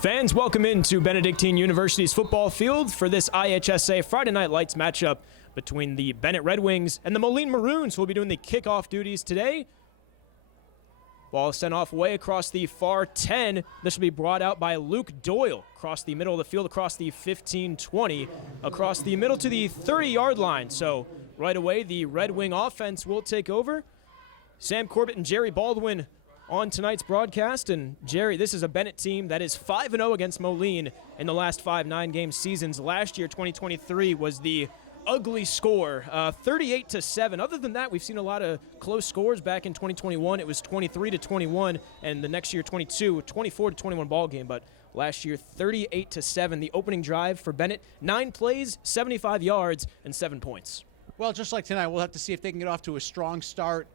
Fans, welcome into Benedictine University's football field for this IHSA Friday Night Lights matchup between the Benet Red Wings and the Moline Maroons, who will be doing the kickoff duties today. Ball sent off way across the far 10. This will be brought out by Luke Doyle across the middle of the field, across the 15-20, across the middle to the 30-yard line. So right away, the Red Wing offense will take over. Sam Corbett and Jerry Baldwin on tonight's broadcast. And Jerry, this is a Benet team that is 5-0 against Moline in the last 5 9-game seasons. Last year, 2023, was the ugly score, 38-7. Other than that, we've seen a lot of close scores. Back in 2021, it was 23-21, and the next year, 24-21 ball game. But last year, 38-7. The opening drive for Benet, 9 plays, 75 yards, and 7 points. Well, just like tonight, we'll have to see if they can get off to a strong start,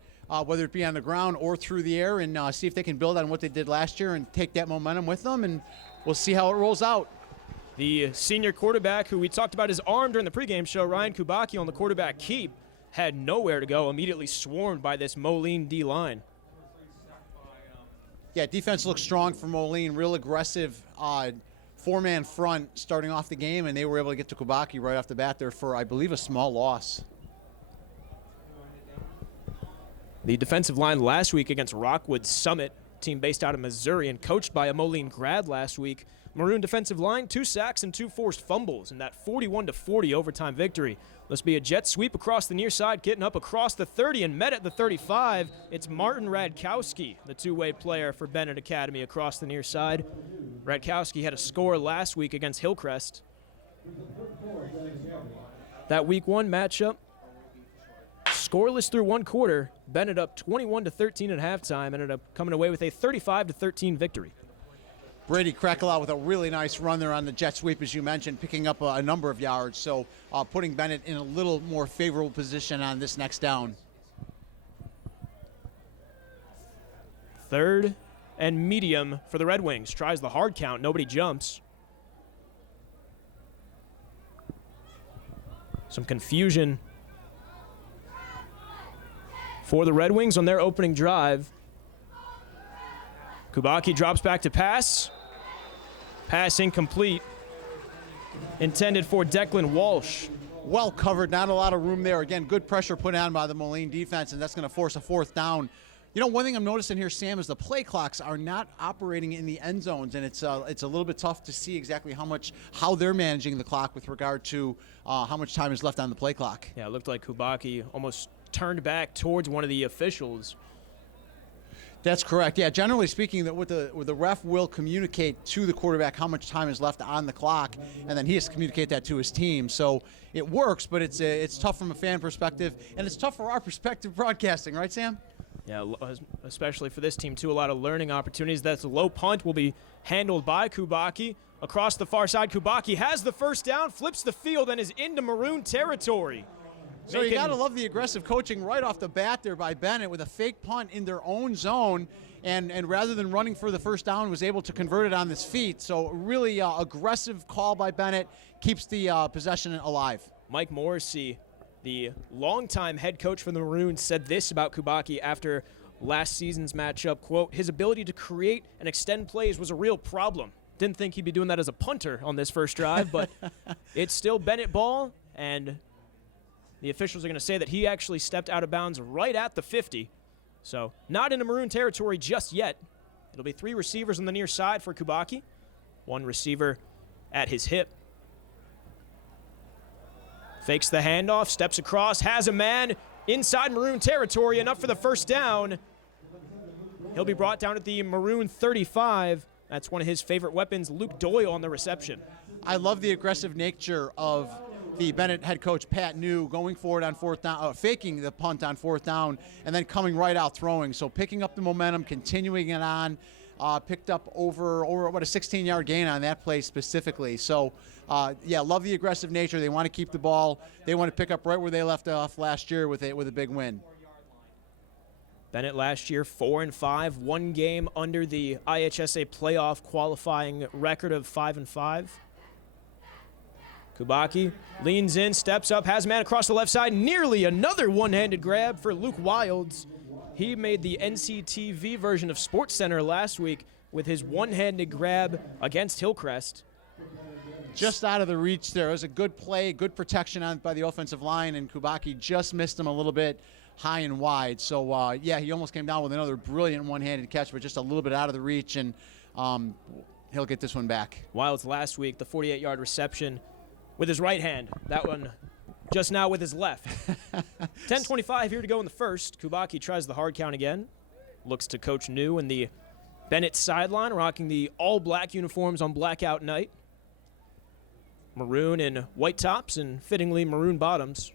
whether it be on the ground or through the air, and see if they can build on what they did last year and take that momentum with them, and we'll see how it rolls out. The senior quarterback, who we talked about his arm during the pregame show, Ryan Kubacki, on the quarterback keep, had nowhere to go, immediately swarmed by this Moline D-line. Yeah, defense looks strong for Moline, real aggressive four-man front starting off the game, and they were able to get to Kubacki right off the bat there for, I believe, a small loss. The defensive line last week against Rockwood Summit, team based out of Missouri and coached by a Moline grad last week. Maroon defensive line, 2 sacks and 2 forced fumbles in that 41-40 overtime victory. This will be a jet sweep across the near side, getting up across the 30 and met at the 35. It's Martin Radkowski, the two-way player for Benet Academy, across the near side. Radkowski had a score last week against Hillcrest. That week 1 matchup, scoreless through 1 quarter. Benet up 21-13 at halftime, ended up coming away with a 35-13 victory. Brady Krekel with a really nice run there on the jet sweep, as you mentioned, picking up a number of yards, so putting Benet in a little more favorable position on this next down. 3rd and medium for the Red Wings. Tries the hard count, nobody jumps. Some confusion for the Red Wings on their opening drive. Kubacki drops back to pass. Pass incomplete. Intended for Declan Walsh. Well covered, not a lot of room there. Again, good pressure put on by the Moline defense, and that's going to force a 4th down. You know, one thing I'm noticing here, Sam, is the play clocks are not operating in the end zones, and it's a little bit tough to see exactly how they're managing the clock with regard to how much time is left on the play clock. Yeah, it looked like Kubacki almost turned back towards one of the officials. That's correct. Yeah, generally speaking, the ref will communicate to the quarterback how much time is left on the clock, and then he has to communicate that to his team. So it works, but it's tough from a fan perspective, and it's tough for our perspective broadcasting, right, Sam? Yeah, especially for this team, too. A lot of learning opportunities. That's a low punt will be handled by Kubacki. Across the far side, Kubacki has the 1st down, flips the field, and is into Maroon territory. So you got to love the aggressive coaching right off the bat there by Benet with a fake punt in their own zone, and rather than running for the 1st down, was able to convert it on his feet. So really aggressive call by Benet, keeps the possession alive. Mike Morrissey, the longtime head coach for the Maroons, said this about Kubacki after last season's matchup, quote, "His ability to create and extend plays was a real problem. Didn't think he'd be doing that as a punter on this first drive, but it's still Benet ball, and the officials are going to say that he actually stepped out of bounds right at the 50. So not into Maroon territory just yet. It'll be 3 receivers on the near side for Kubacki. 1 receiver at his hip. Fakes the handoff, steps across, has a man inside Maroon territory, enough for the 1st down. He'll be brought down at the Maroon 35. That's one of his favorite weapons, Luke Doyle on the reception. I love the aggressive nature of the Benet head coach, Pat New, going forward on 4th down, faking the punt on 4th down, and then coming right out throwing. So picking up the momentum, continuing it on, picked up over what, a 16-yard gain on that play specifically. So, yeah, love the aggressive nature. They want to keep the ball. They want to pick up right where they left off last year with a big win. Benet last year 4-5, 1 game under the IHSA playoff qualifying record of 5-5. Kubacki leans in, steps up, has a man across the left side. Nearly another one-handed grab for Luke Wilds. He made the NCTV version of SportsCenter last week. with his one-handed grab against Hillcrest. Just out of the reach there. It was a good play, good protection by the offensive line, and Kubaki just missed him a little bit high and wide. So, yeah, he almost came down with another brilliant one-handed catch, but just a little bit out of the reach, and he'll get this one back. Wilds last week, the 48-yard reception with his right hand. That one just now with his left. 10:25 here to go in the first. Kubaki tries the hard count again. Looks to Coach New in the Benet sideline, rocking the all-black uniforms on blackout night. Maroon and white tops and fittingly maroon bottoms.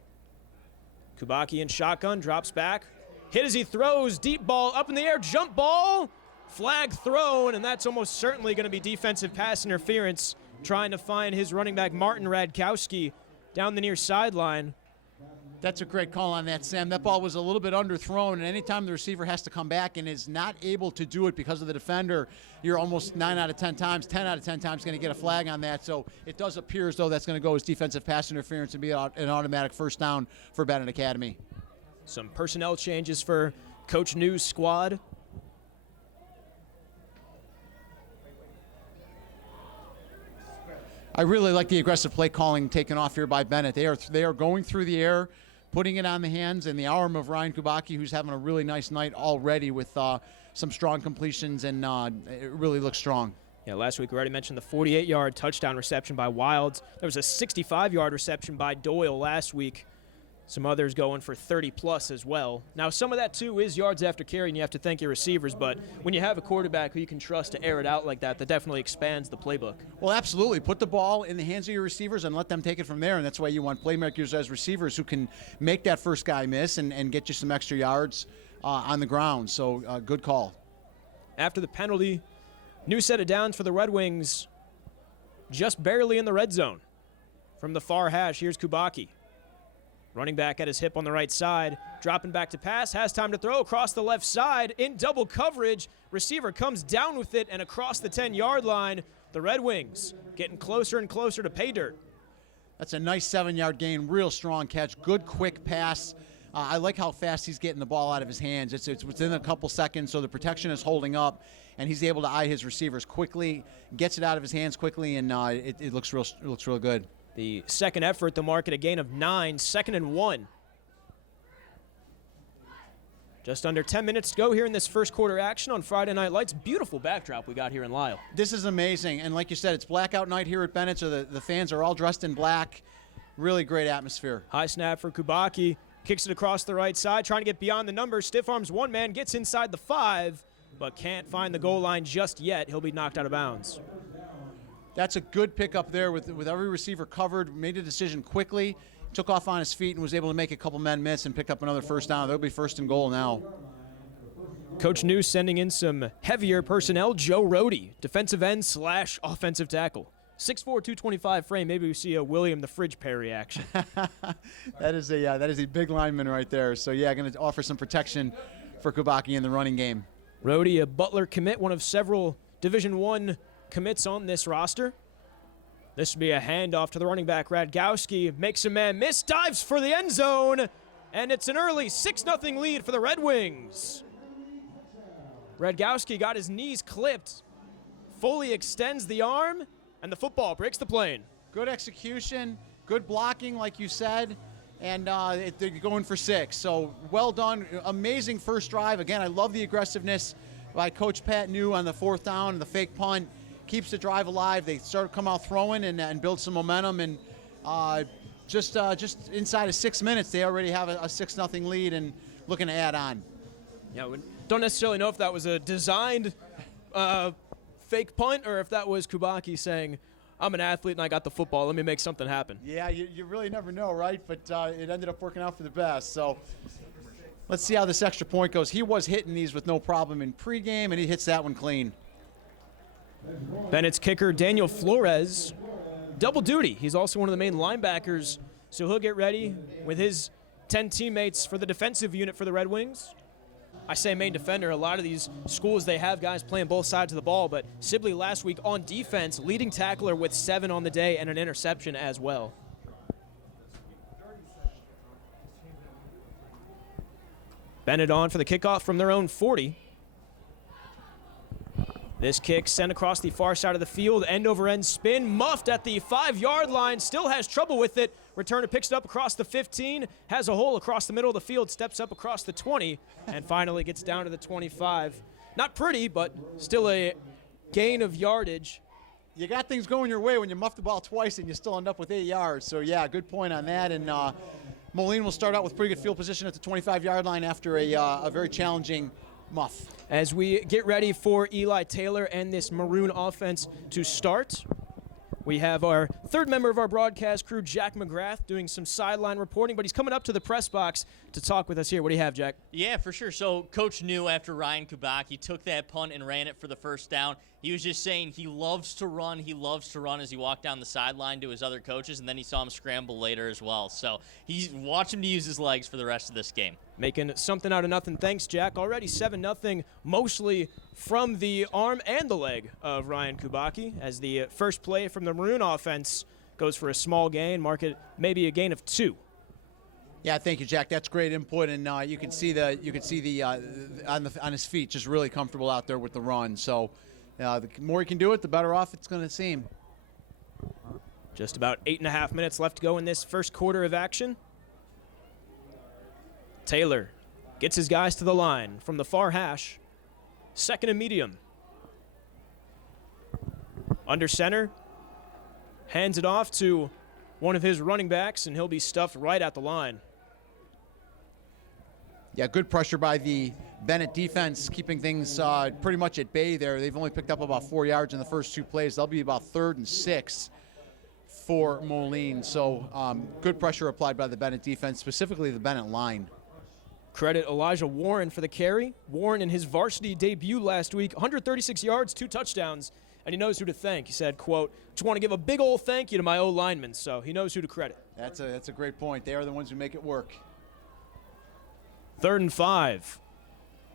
Kubaki in shotgun, drops back. Hit as he throws, deep ball up in the air, jump ball. Flag thrown, and that's almost certainly going to be defensive pass interference, trying to find his running back Martin Radkowski down the near sideline. That's a great call on that, Sam. That ball was a little bit underthrown, and anytime the receiver has to come back and is not able to do it because of the defender, you're almost 10 out of 10 times going to get a flag on that. So it does appear as though that's going to go as defensive pass interference and be an automatic first down for Benet Academy. Some personnel changes for Coach New's squad. I really like the aggressive play calling taken off here by Benet. They are going through the air, putting it on the hands and the arm of Ryan Kubaki, who's having a really nice night already with some strong completions, and it really looks strong. Yeah, last week we already mentioned the 48-yard touchdown reception by Wilds. There was a 65-yard reception by Doyle last week. Some others going for 30-plus as well. Now, some of that, too, is yards after carry, and you have to thank your receivers. But when you have a quarterback who you can trust to air it out like that, that definitely expands the playbook. Well, absolutely. Put the ball in the hands of your receivers and let them take it from there. And that's why you want playmakers as receivers who can make that first guy miss and get you some extra yards on the ground. So, good call. After the penalty, new set of downs for the Red Wings, just barely in the red zone. From the far hash, here's Kubaki. Running back at his hip on the right side, dropping back to pass, has time to throw across the left side in double coverage. Receiver comes down with it and across the 10-yard line. The Red Wings getting closer and closer to pay dirt. That's a nice 7-yard gain, real strong catch, good quick pass. I like how fast he's getting the ball out of his hands. It's within a couple seconds, so the protection is holding up, and he's able to eye his receivers quickly, gets it out of his hands quickly, and it looks real good. The second effort, the mark at a gain of 9, 2nd and 1. Just under 10 minutes to go here in this first quarter action on Friday Night Lights. Beautiful backdrop we got here in Lisle. This is amazing, and like you said, it's blackout night here at Benet, so the fans are all dressed in black. Really great atmosphere. High snap for Kubaki. Kicks it across the right side, trying to get beyond the numbers. Stiff arms one man, gets inside the 5, but can't find the goal line just yet. He'll be knocked out of bounds. That's a good pickup there with every receiver covered, made a decision quickly, took off on his feet, and was able to make a couple men miss and pick up another first down. They'll be first and goal now. Coach New sending in some heavier personnel. Joe Rohde, defensive end / offensive tackle. 6'4", 225 frame. Maybe we see a William the Fridge Perry action. That is a big lineman right there. So, yeah, going to offer some protection for Kubaki in the running game. Rohde, a Butler commit, one of several Division I commits on this roster. This would be a handoff to the running back, Radkowski. Makes a man miss, dives for the end zone, and it's an early 6-0 lead for the Red Wings. Radkowski got his knees clipped, fully extends the arm, and the football breaks the plane. Good execution, good blocking, like you said, and they're going for 6. So well done, amazing first drive. Again, I love the aggressiveness by Coach Pat New on the 4th down and the fake punt. Keeps the drive alive. They start to come out throwing and build some momentum, and just inside of 6 minutes, they already have a 6-0 lead and looking to add on. Yeah, we don't necessarily know if that was a designed fake punt or if that was Kubaki saying, I'm an athlete and I got the football, let me make something happen. Yeah, you really never know, right? But it ended up working out for the best. So let's see how this extra point goes. He was hitting these with no problem in pregame, and he hits that one clean. Bennett's kicker, Daniel Flores, double duty. He's also one of the main linebackers, so he'll get ready with his 10 teammates for the defensive unit for the Red Wings. I say main defender. A lot of these schools, they have guys playing both sides of the ball, but Sibley last week on defense, leading tackler with 7 on the day and an interception as well. Benet on for the kickoff from their own 40. This kick sent across the far side of the field, end-over-end spin, muffed at the 5-yard line, still has trouble with it. Returner picks it up across the 15, has a hole across the middle of the field, steps up across the 20, and finally gets down to the 25. Not pretty, but still a gain of yardage. You got things going your way when you muff the ball twice and you still end up with 8 yards. So, yeah, good point on that. And Moline will start out with pretty good field position at the 25-yard line after a very challenging muff. As we get ready for Eli Taylor and this Maroon offense to start, we have our third member of our broadcast crew, Jack McGrath, doing some sideline reporting, but he's coming up to the press box to talk with us here. What do you have, Jack? Yeah, for sure. So Coach knew after Ryan Kubacki took that punt and ran it for the first down, he was just saying he loves to run. He loves to run as he walked down the sideline to his other coaches, and then he saw him scramble later as well. So he's watch him to use his legs for the rest of this game. Making something out of nothing. Thanks, Jack. Already 7-0, mostly from the arm and the leg of Ryan Kubacki, as the first play from the Maroon offense goes for a small gain, mark it maybe a gain of 2. Yeah, thank you, Jack. That's great input, and you can see the on his feet, just really comfortable out there with the run. So the more he can do it, the better off it's going to seem. Just about 8.5 minutes left to go in this first quarter of action. Taylor gets his guys to the line from the far hash. Second and medium. Under center. Hands it off to one of his running backs, and he'll be stuffed right at the line. Yeah, good pressure by the Benet defense, keeping things pretty much at bay there. They've only picked up about 4 yards in the first 2 plays. They'll be about 3rd and 6 for Moline. So good pressure applied by the Benet defense, specifically the Benet line. Credit Elijah Warren for the carry. Warren in his varsity debut last week, 136 yards, 2 touchdowns, and he knows who to thank. He said, quote, "Just want to give a big old thank you to my O-linemen," so he knows who to credit. That's a great point. They are the ones who make it work. 3rd and 5.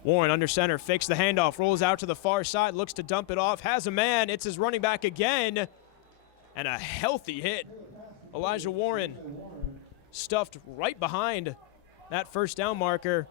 Warren under center, fakes the handoff, rolls out to the far side, looks to dump it off, has a man, it's his running back again, and a healthy hit. Elijah Warren stuffed right behind that first down marker.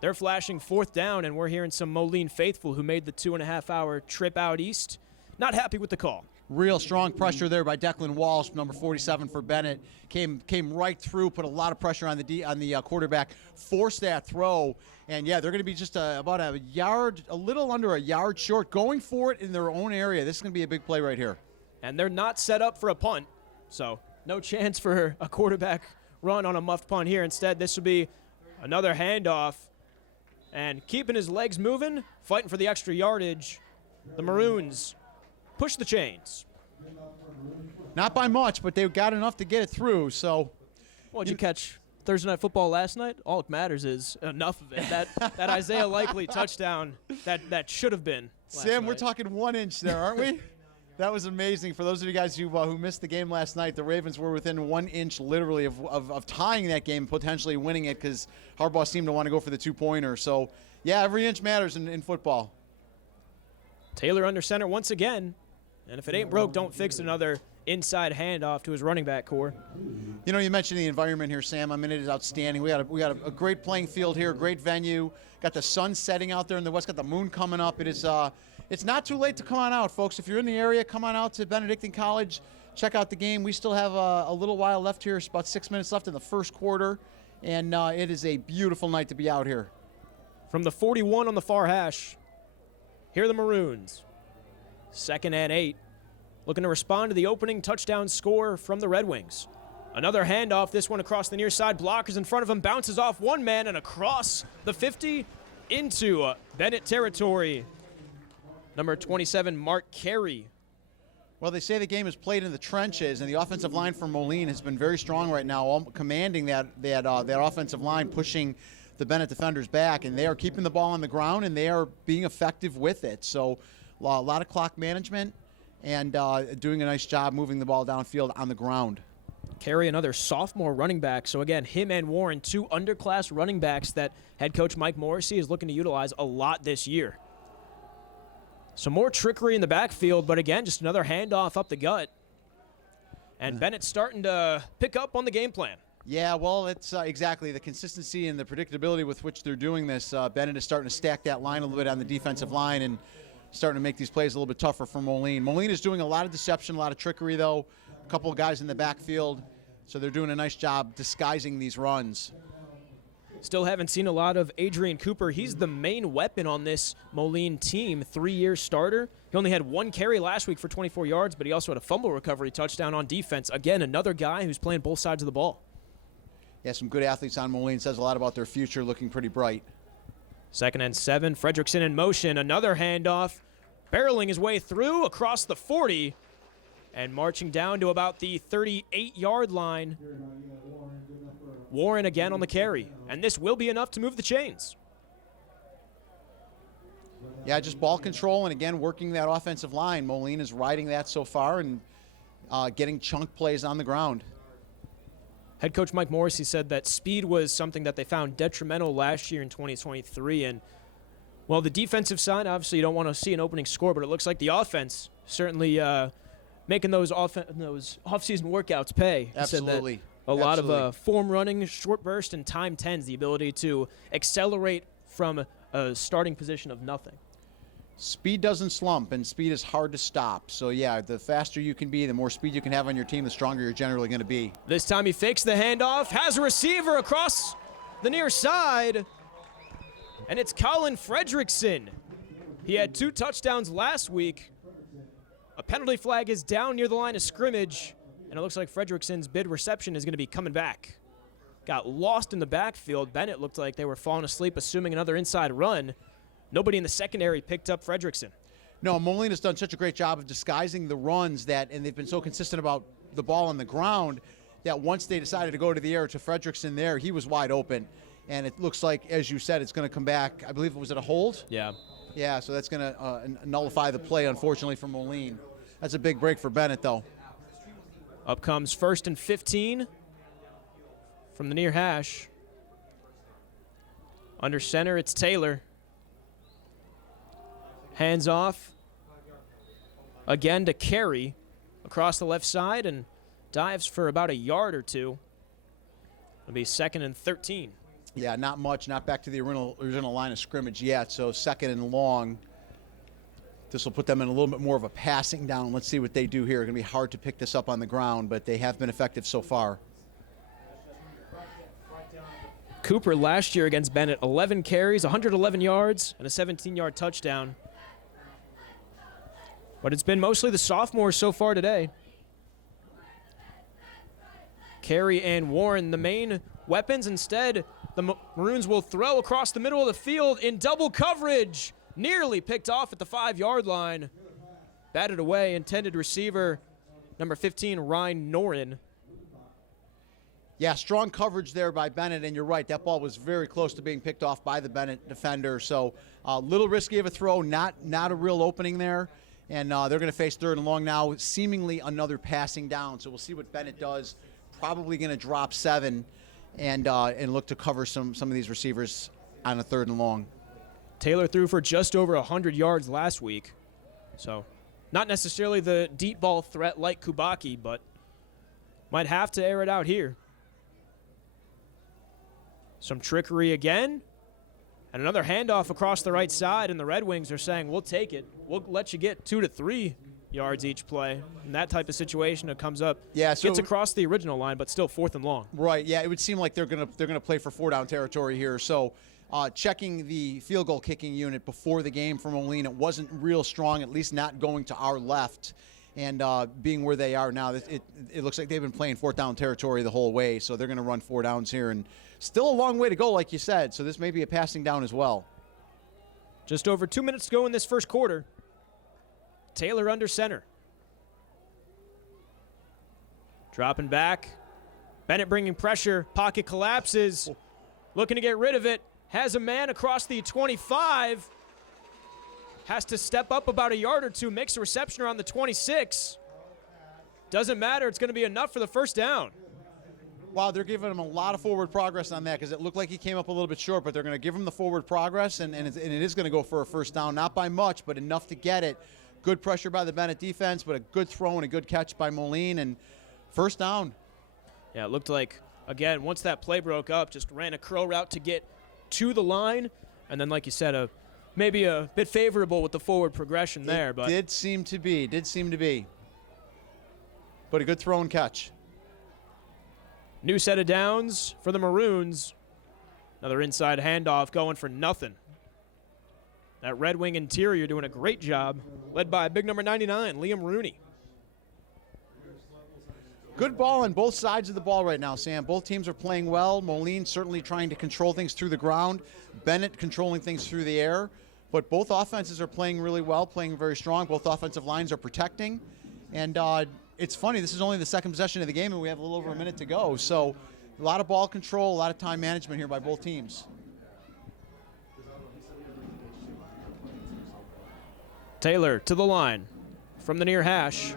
They're flashing 4th down, and we're hearing some Moline faithful who made the 2.5-hour trip out east. Not happy with the call. Real strong pressure there by Declan Walsh, number 47 for Benet. Came right through, put a lot of pressure on the quarterback, forced that throw, and yeah, they're going to be just about a little under a yard short, going for it in their own area. This is going to be a big play right here. And they're not set up for a punt, so no chance for a quarterback run on a muffed punt here. Instead, this will be another handoff, and keeping his legs moving, fighting for the extra yardage, the Maroons push the chains. Not by much, but they've got enough to get it through. So, Well, did you catch Thursday Night Football last night? All that matters is enough of it. That Isaiah Likely touchdown that should have been last Sam, night. we're talking 1 inch there, aren't we? That was amazing. For those of you guys who missed the game last night, the Ravens were within 1 inch literally of tying that game, potentially winning it, because Harbaugh seemed to want to go for the 2-pointer. So, yeah, every inch matters in football. Taylor under center once again. And if it ain't broke, don't fix it. Another inside handoff to his running back core. You know, you mentioned the environment here, Sam. I mean, it is outstanding. We got a great playing field here, great venue. Got the sun setting out there in the west. Got the moon coming up. It is. It's not too late to come on out, folks. If you're in the area, come on out to Benedictine College. Check out the game. We still have a little while left here. It's about 6 minutes left in the first quarter, and it is a beautiful night to be out here. From the 41 on the far hash, here are the Maroons. 2nd and 8. Looking to respond to the opening touchdown score from the Red Wings. Another handoff, this one across the near side. Blockers in front of him, bounces off one man and across the 50 into Benet territory. Number 27, Mark Carey. Well, they say the game is played in the trenches, and the offensive line for Moline has been very strong right now, commanding that offensive line, pushing the Benet defenders back, and they are keeping the ball on the ground, and they are being effective with it. So a lot of clock management and doing a nice job moving the ball downfield on the ground. Carey, another sophomore running back. So again, him and Warren, 2 underclass running backs that head coach Mike Morrissey is looking to utilize a lot this year. Some more trickery in the backfield, but again, just another handoff up the gut. And Bennett's starting to pick up on the game plan. Yeah, well, it's exactly the consistency and the predictability with which they're doing this. Benet is starting to stack that line a little bit on the defensive line, and starting to make these plays a little bit tougher for Moline. Moline is doing a lot of deception, a lot of trickery, though. A couple of guys in the backfield, so they're doing a nice job disguising these runs. Still haven't seen a lot of Adrian Cooper. He's the main weapon on this Moline team, 3-year starter. He only had 1 carry last week for 24 yards, but he also had a fumble recovery touchdown on defense. Again, another guy who's playing both sides of the ball. Yeah, some good athletes on Moline. Says a lot about their future, looking pretty bright. 2nd and 7, Fredrickson in motion. Another handoff, barreling his way through across the 40 and marching down to about the 38-yard line. Warren again on the carry, and this will be enough to move the chains. Yeah, just ball control and, again, working that offensive line. Moline is riding that so far and getting chunk plays on the ground. Head coach Mike Morrissey said that speed was something that they found detrimental last year in 2023. And, well, the defensive side, obviously you don't want to see an opening score, but it looks like the offense certainly making those off-season workouts pay. Absolutely. He said that a lot of form running, short burst, and time 10s, the ability to accelerate from a starting position of nothing. Speed doesn't slump, and speed is hard to stop. So, yeah, the faster you can be, the more speed you can have on your team, the stronger you're generally going to be. This time he fakes the handoff, has a receiver across the near side, and it's Colin Fredrickson. He had 2 touchdowns last week. A penalty flag is down near the line of scrimmage, and it looks like Fredrickson's bid reception is going to be coming back. Got lost in the backfield. Benet looked like they were falling asleep, assuming another inside run. Nobody in the secondary picked up Fredrickson. No, Moline has done such a great job of disguising the runs and they've been so consistent about the ball on the ground that once they decided to go to the air to Fredrickson there, he was wide open. And it looks like, as you said, it's going to come back. I believe it was at a hold? Yeah. Yeah, so that's going to nullify the play, unfortunately, for Moline. That's a big break for Benet, though. Up comes 1st and 15 from the near hash. Under center, it's Taylor. Hands off. Again to Carey across the left side and dives for about a yard or two. It'll be 2nd and 13. Yeah, not much. Not back to the original line of scrimmage yet, so 2nd and long. This will put them in a little bit more of a passing down. Let's see what they do here. It's going to be hard to pick this up on the ground, but they have been effective so far. Cooper last year against Benet, 11 carries, 111 yards, and a 17-yard touchdown. But it's been mostly the sophomores so far today. Carey and Warren, the main weapons. Instead, the Maroons will throw across the middle of the field in double coverage. Nearly picked off at the 5-yard line. Batted away, intended receiver, number 15, Ryan Norin. Yeah, strong coverage there by Benet, and you're right. That ball was very close to being picked off by the Benet defender. So a little risky of a throw, not a real opening there. And they're going to face 3rd and long now, seemingly another passing down. So we'll see what Benet does. Probably going to drop 7 and look to cover some of these receivers on a 3rd and long. Taylor threw for just over 100 yards last week. So not necessarily the deep ball threat like Kubaki, but might have to air it out here. Some trickery again. And another handoff across the right side, and the Red Wings are saying, we'll take it. We'll let you get 2 to 3 yards each play. In that type of situation, it comes up. Yeah, so gets across the original line, but still 4th and long. Right, yeah, it would seem like they're gonna play for 4-down territory here. So checking the field goal kicking unit before the game for Moline, it wasn't real strong, at least not going to our left. And being where they are now, it looks like they've been playing 4th-down territory the whole way, so they're going to run 4 downs here. And still a long way to go, like you said, so this may be a passing down as well. Just over 2 minutes to go in this first quarter. Taylor under center. Dropping back. Benet bringing pressure. Pocket collapses. Looking to get rid of it. Has a man across the 25. Has to step up about a yard or two. Makes a reception around the 26. Doesn't matter. It's going to be enough for the first down. Wow, they're giving him a lot of forward progress on that because it looked like he came up a little bit short, but they're going to give him the forward progress, and it is going to go for a first down. Not by much, but enough to get it. Good pressure by the Benet defense, but a good throw and a good catch by Moline, and first down. Yeah, it looked like, again, once that play broke up, just ran a curl route to get to the line, and then, like you said, a maybe a bit favorable with the forward progression there. But did seem to be. But a good throw and catch. New set of downs for the Maroons. Another inside handoff going for nothing. That Red Wing interior doing a great job, led by big number 99, Liam Rooney. Good ball on both sides of the ball right now, Sam. Both teams are playing well. Moline certainly trying to control things through the ground. Benet controlling things through the air. But both offenses are playing really well, playing very strong. Both offensive lines are protecting. And it's funny, this is only the second possession of the game, and we have a little over a minute to go. So a lot of ball control, a lot of time management here by both teams. Taylor to the line from the near hash.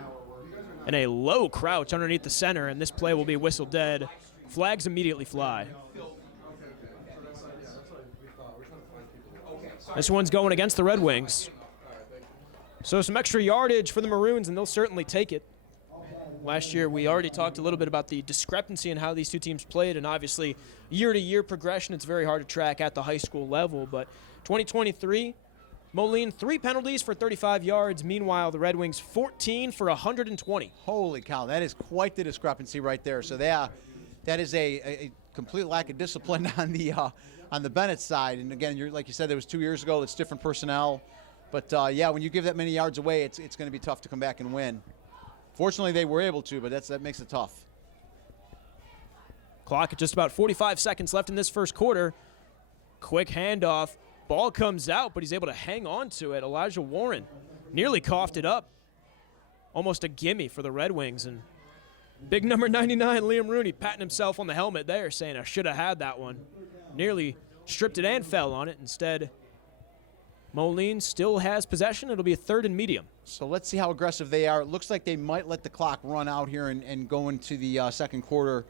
And a low crouch underneath the center, and this play will be whistled dead. Flags immediately fly. This one's going against the Red Wings. So some extra yardage for the Maroons, and they'll certainly take it. Last year, we already talked a little bit about the discrepancy in how these two teams played, and obviously year-to-year progression, it's very hard to track at the high school level. But 2023, Moline, 3 penalties for 35 yards. Meanwhile, the Red Wings, 14 for 120. Holy cow, that is quite the discrepancy right there. So that is a complete lack of discipline on the Benet side. And again, like you said, that was 2 years ago. It's different personnel. But yeah, when you give that many yards away, it's going to be tough to come back and win. Fortunately, they were able to, but that makes it tough. Clock at just about 45 seconds left in this first quarter. Quick handoff. Ball comes out, but he's able to hang on to it. Elijah Warren nearly coughed it up. Almost a gimme for the Red Wings. And big number 99, Liam Rooney, patting himself on the helmet there, saying, I should have had that one. Nearly stripped it and fell on it. Instead, Moline still has possession. It'll be a 3rd and medium. So let's see how aggressive they are. It looks like they might let the clock run out here and go into the second quarter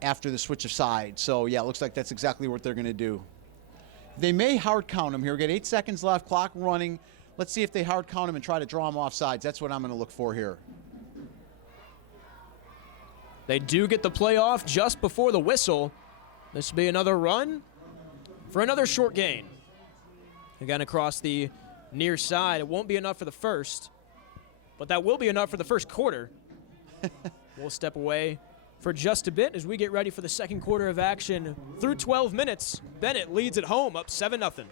after the switch of sides. So, yeah, it looks like that's exactly what they're going to do. They may hard count him here. We got 8 seconds left, clock running. Let's see if they hard count him and try to draw him off sides. That's what I'm going to look for here. They do get the play off just before the whistle. This will be another run for another short gain. Again, across the near side. It won't be enough for the first, but that will be enough for the first quarter. We'll step away for just a bit as we get ready for the second quarter of action. Through 12 minutes, Benet leads at home, up 7-0.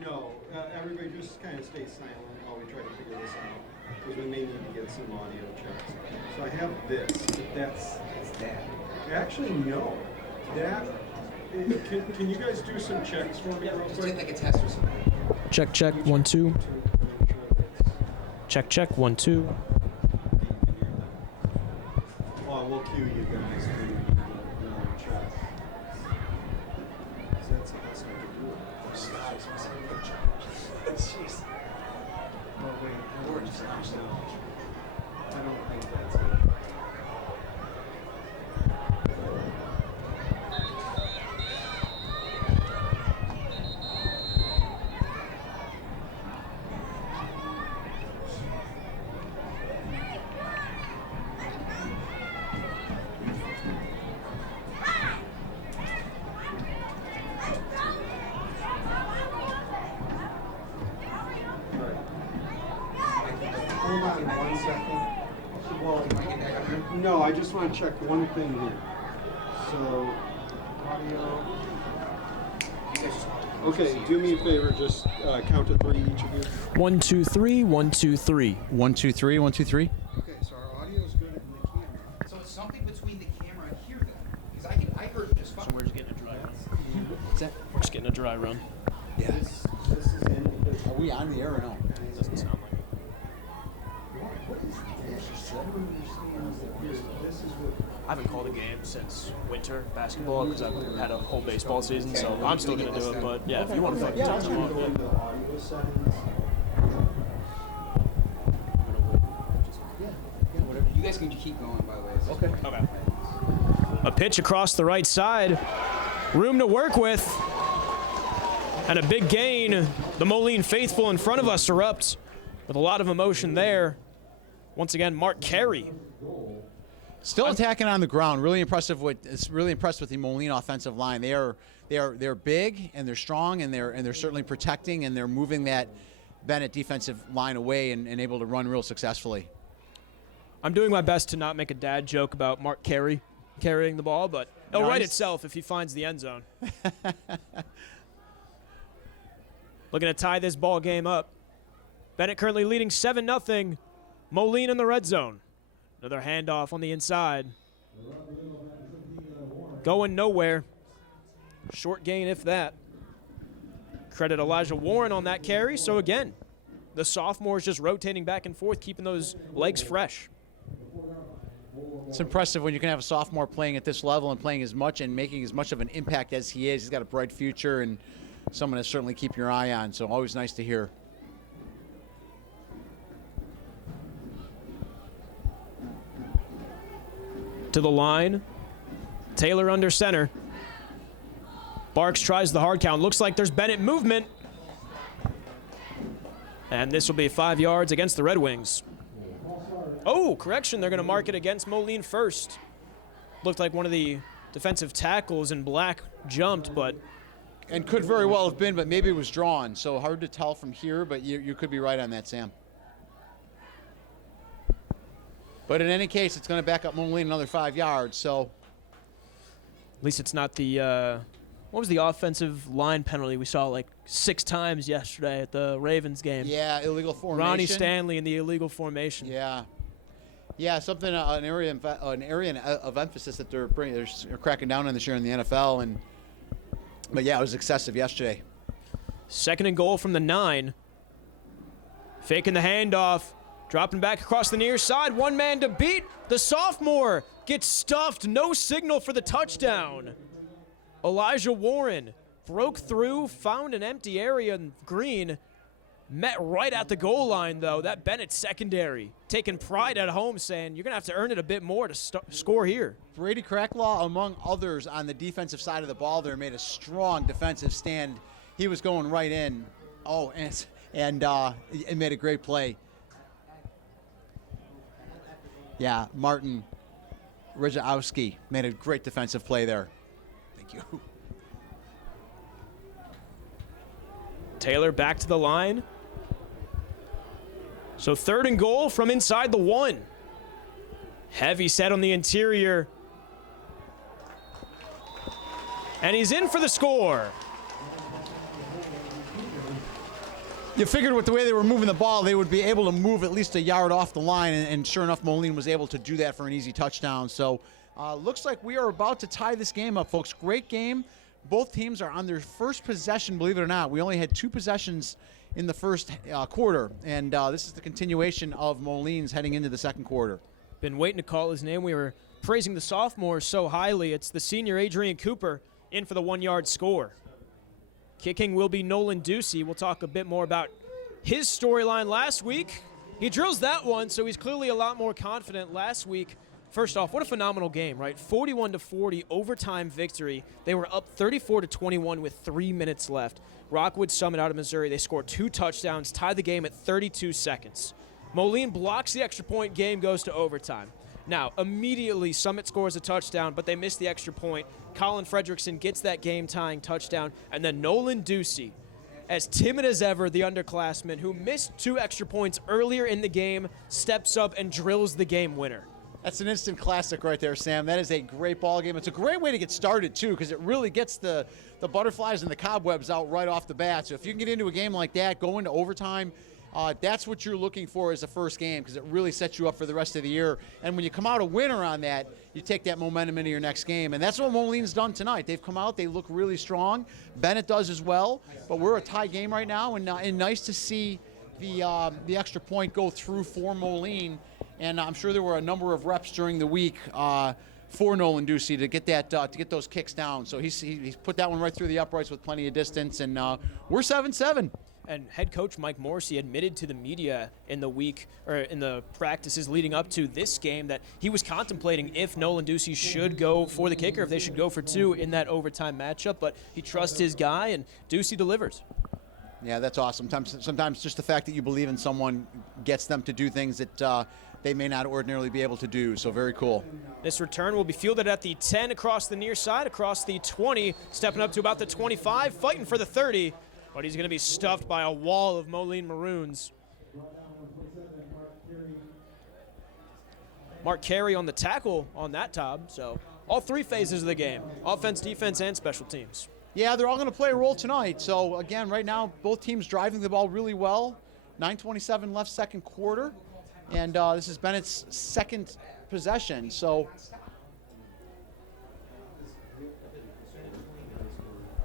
No, everybody just kind of stay silent while we try to figure this out, because we may need to get some audio checks. So I have this, if that's that. Actually, no. That, can you guys do some checks for me real quick? Just take like a test or something. Check, check, 1, 2. Check, check, 1, 2. Oh, we'll cue you guys to check. That's the best I can do. Jeez. Oh, wait. Or just I don't think that's it. Hold on 1 second. Well, no, I just want to check one thing here. So, audio. Okay, do me a favor, just count to 3 each of you. 1, 2, 3, 1, 2, 3. 1, 2, 3, 1, 2, 3. Okay, so our audio is good in the camera. So it's something between the camera and here then. Because I heard just fine. So we're just getting a dry run. What's that? We're just getting a dry run. Yeah. This is in. Are we on the air or no? Doesn't sound like it. I haven't called a game since winter basketball because I've had a whole baseball season, so I'm still going to do it. But yeah, if you want to fucking turn them off, yeah. The audio settings. Whatever. You guys can keep going, by the way. Okay. A pitch across the right side. Room to work with. And a big gain. The Moline faithful in front of us erupt with a lot of emotion there. Once again, Mark Carey Still attacking on the ground. Really impressive. It's really impressed with the Moline offensive line. They're big and they're strong and they're certainly protecting and they're moving that Benet defensive line away and able to run real successfully. I'm doing my best to not make a dad joke about Mark Carey carrying the ball, but it'll write itself if he finds the end zone. Looking to tie this ball game up. Benet currently leading 7-0. Moline in the red zone. Another handoff on the inside. Going nowhere. Short gain, if that. Credit Elijah Warren on that carry. So again, the sophomore is just rotating back and forth, keeping those legs fresh. It's impressive when you can have a sophomore playing at this level and playing as much and making as much of an impact as he is. He's got a bright future and someone to certainly keep your eye on. So always nice to hear. To the line. Taylor under center. Barks tries the hard count. Looks like there's Benet movement. And this will be 5 yards against the Red Wings. Oh, correction. They're going to mark it against Moline first. Looked like one of the defensive tackles in black jumped, but... And could very well have been, but maybe it was drawn. So hard to tell from here, but you could be right on that, Sam. But in any case, it's going to back up Moline another 5 yards, so... At least it's not the... what was the offensive line penalty we saw like 6 times yesterday at the Ravens game? Yeah, illegal formation. Ronnie Stanley in the illegal formation. Yeah, something an area of emphasis that they're cracking down on this year in the NFL. But yeah, it was excessive yesterday. 2nd and goal from the 9. Faking the handoff, dropping back across the near side. One man to beat. The sophomore gets stuffed. No signal for the touchdown. Elijah Warren broke through, found an empty area in green. Met right at the goal line, though. That Benet secondary taking pride at home, saying you're going to have to earn it a bit more to score here. Brady Cracklaw, among others on the defensive side of the ball there, made a strong defensive stand. He was going right in. Oh, and made a great play. Yeah, Martin Rajowski made a great defensive play there. Thank you. Taylor back to the line. So 3rd and goal from inside the 1. Heavy set on the interior. And he's in for the score. You figured with the way they were moving the ball, they would be able to move at least a yard off the line, and sure enough, Moline was able to do that for an easy touchdown. So looks like we are about to tie this game up, folks. Great game. Both teams are on their first possession, believe it or not. We only had 2 possessions in the first quarter, and this is the continuation of Moline's heading into the second quarter. Been waiting to call his name. We were praising the sophomore so highly. It's the senior Adrian Cooper in for the 1-yard score. Kicking will be Nolan Ducey. We'll talk a bit more about his storyline last week. He drills that one, so he's clearly a lot more confident last week. First off, what a phenomenal game, right? 41-40 overtime victory. They were up 34-21 with 3 minutes left. Rockwood Summit out of Missouri, they scored 2 touchdowns, tied the game at 32 seconds. Moline blocks the extra point, game goes to overtime. Now, immediately Summit scores a touchdown, but they miss the extra point. Colin Fredrickson gets that game-tying touchdown, and then Nolan Ducey, as timid as ever, the underclassman who missed 2 extra points earlier in the game, steps up and drills the game winner. That's an instant classic right there, Sam. That is a great ball game. It's a great way to get started, too, because it really gets the butterflies and the cobwebs out right off the bat. So if you can get into a game like that, go into overtime, that's what you're looking for as a first game, because it really sets you up for the rest of the year. And when you come out a winner on that, you take that momentum into your next game. And that's what Moline's done tonight. They've come out, they look really strong. Benet does as well. But we're a tie game right now, and nice to see the extra point go through for Moline. And I'm sure there were a number of reps during the week for Nolan Ducey to get that to get those kicks down. So he's put that one right through the uprights with plenty of distance, and we're 7-7. And head coach Mike Morrissey admitted to the media in the week, or in the practices leading up to this game, that he was contemplating if Nolan Ducey should go for the kicker, if they should go for 2 in that overtime matchup. But he trusts his guy, and Ducey delivers. Yeah, that's awesome. Sometimes just the fact that you believe in someone gets them to do things that they may not ordinarily be able to do. So very cool. This return will be fielded at the 10 across the near side, across the 20, stepping up to about the 25, fighting for the 30, but he's going to be stuffed by a wall of Moline Maroons. Mark Carey on the tackle on that top, so all three phases of the game, offense, defense, and special teams. Yeah, they're all going to play a role tonight. So, again, right now, both teams driving the ball really well. 9:27 left second quarter, and this is Bennett's second possession. So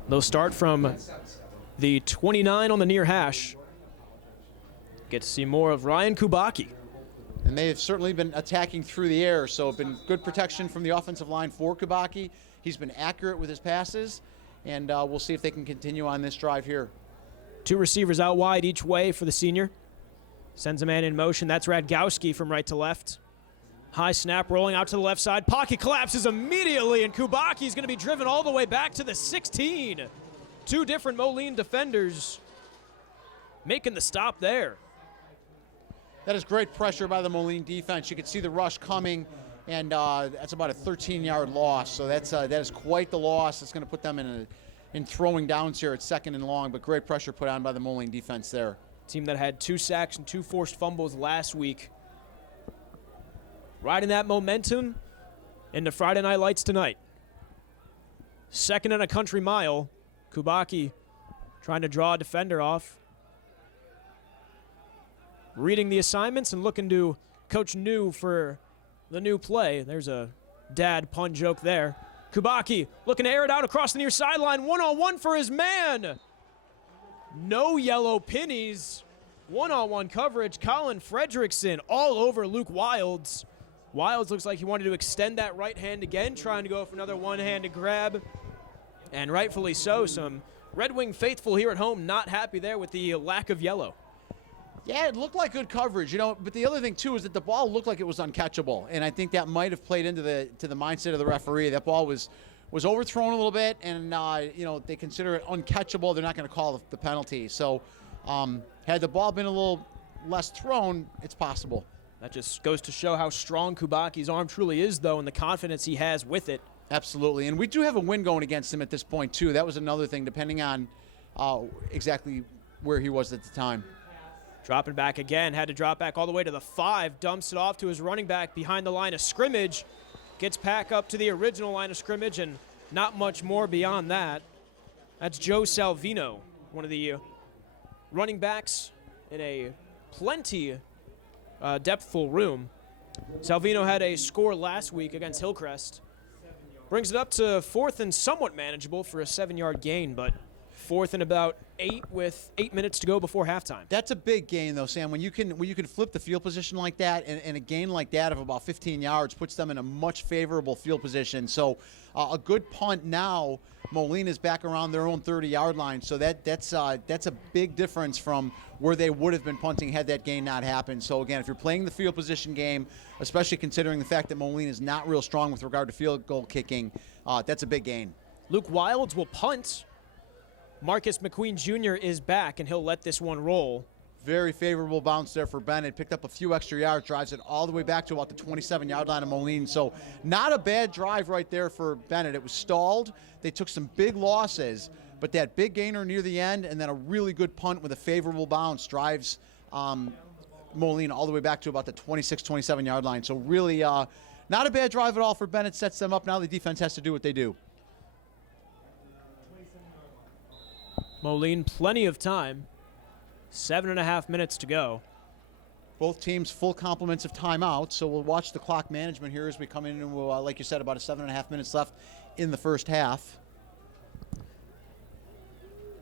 they'll start from the 29 on the near hash. Get to see more of Ryan Kubacki. And they have certainly been attacking through the air, so been good protection from the offensive line for Kubacki. He's been accurate with his passes, and we'll see if they can continue on this drive here. Two receivers out wide each way for the senior. Sends a man in motion. That's Radgowski from right to left. High snap rolling out to the left side. Pocket collapses immediately, and Kubacki's going to be driven all the way back to the 16. Two different Moline defenders making the stop there. That is great pressure by the Moline defense. You can see the rush coming, and that's about a 13-yard loss. So that is quite the loss. It's going to put them in throwing downs here at second and long, but great pressure put on by the Moline defense there. Team that had 2 sacks and 2 forced fumbles last week. Riding that momentum into Friday Night Lights tonight. Second and a country mile. Kubacki trying to draw a defender off. Reading the assignments and looking to Coach New for the new play. There's a dad pun joke there. Kubacki looking to air it out across the near sideline. One-on-one for his man. No yellow pennies. One-on-one coverage. Colin Fredrickson all over Luke Wilds. Wilds looks like he wanted to extend that right hand again, trying to go for another one-handed grab. And rightfully so. Some Red Wing faithful here at home not happy there with the lack of yellow. Yeah, it looked like good coverage, but the other thing, too, is that the ball looked like it was uncatchable, and I think that might have played into the mindset of the referee. That ball was overthrown a little bit, and, they consider it uncatchable. They're not going to call the penalty. So had the ball been a little less thrown, it's possible. That just goes to show how strong Kubacki's arm truly is, though, and the confidence he has with it. Absolutely, and we do have a win going against him at this point, too. That was another thing, depending on exactly where he was at the time. Dropping back again, had to drop back all the way to the 5, dumps it off to his running back behind the line of scrimmage, gets back up to the original line of scrimmage, and not much more beyond that. That's Joe Salvino, one of the running backs in a plenty depthful room. Salvino had a score last week against Hillcrest. Brings it up to 4th and somewhat manageable for a 7-yard gain, but 4th and about 8 with 8 minutes to go before halftime. That's a big gain, though, Sam. When you can flip the field position like that, and a gain like that of about 15 yards puts them in a much favorable field position. So a good punt now. Moline is back around their own 30-yard line. So that's a big difference from where they would have been punting had that gain not happened. So again, if you're playing the field position game, especially considering the fact that Moline is not real strong with regard to field goal kicking, that's a big gain. Luke Wilds will punt. Marcus McQueen Jr. is back, and he'll let this one roll. Very favorable bounce there for Benet. Picked up a few extra yards, drives it all the way back to about the 27-yard line of Moline. So not a bad drive right there for Benet. It was stalled. They took some big losses, but that big gainer near the end and then a really good punt with a favorable bounce drives Moline all the way back to about the 26, 27-yard line. So really not a bad drive at all for Benet. Sets them up. Now the defense has to do what they do. Moline, plenty of time. 7.5 minutes to go. Both teams full complements of timeout, so we'll watch the clock management here as we come in, and we'll, like you said, about 7.5 minutes left in the first half.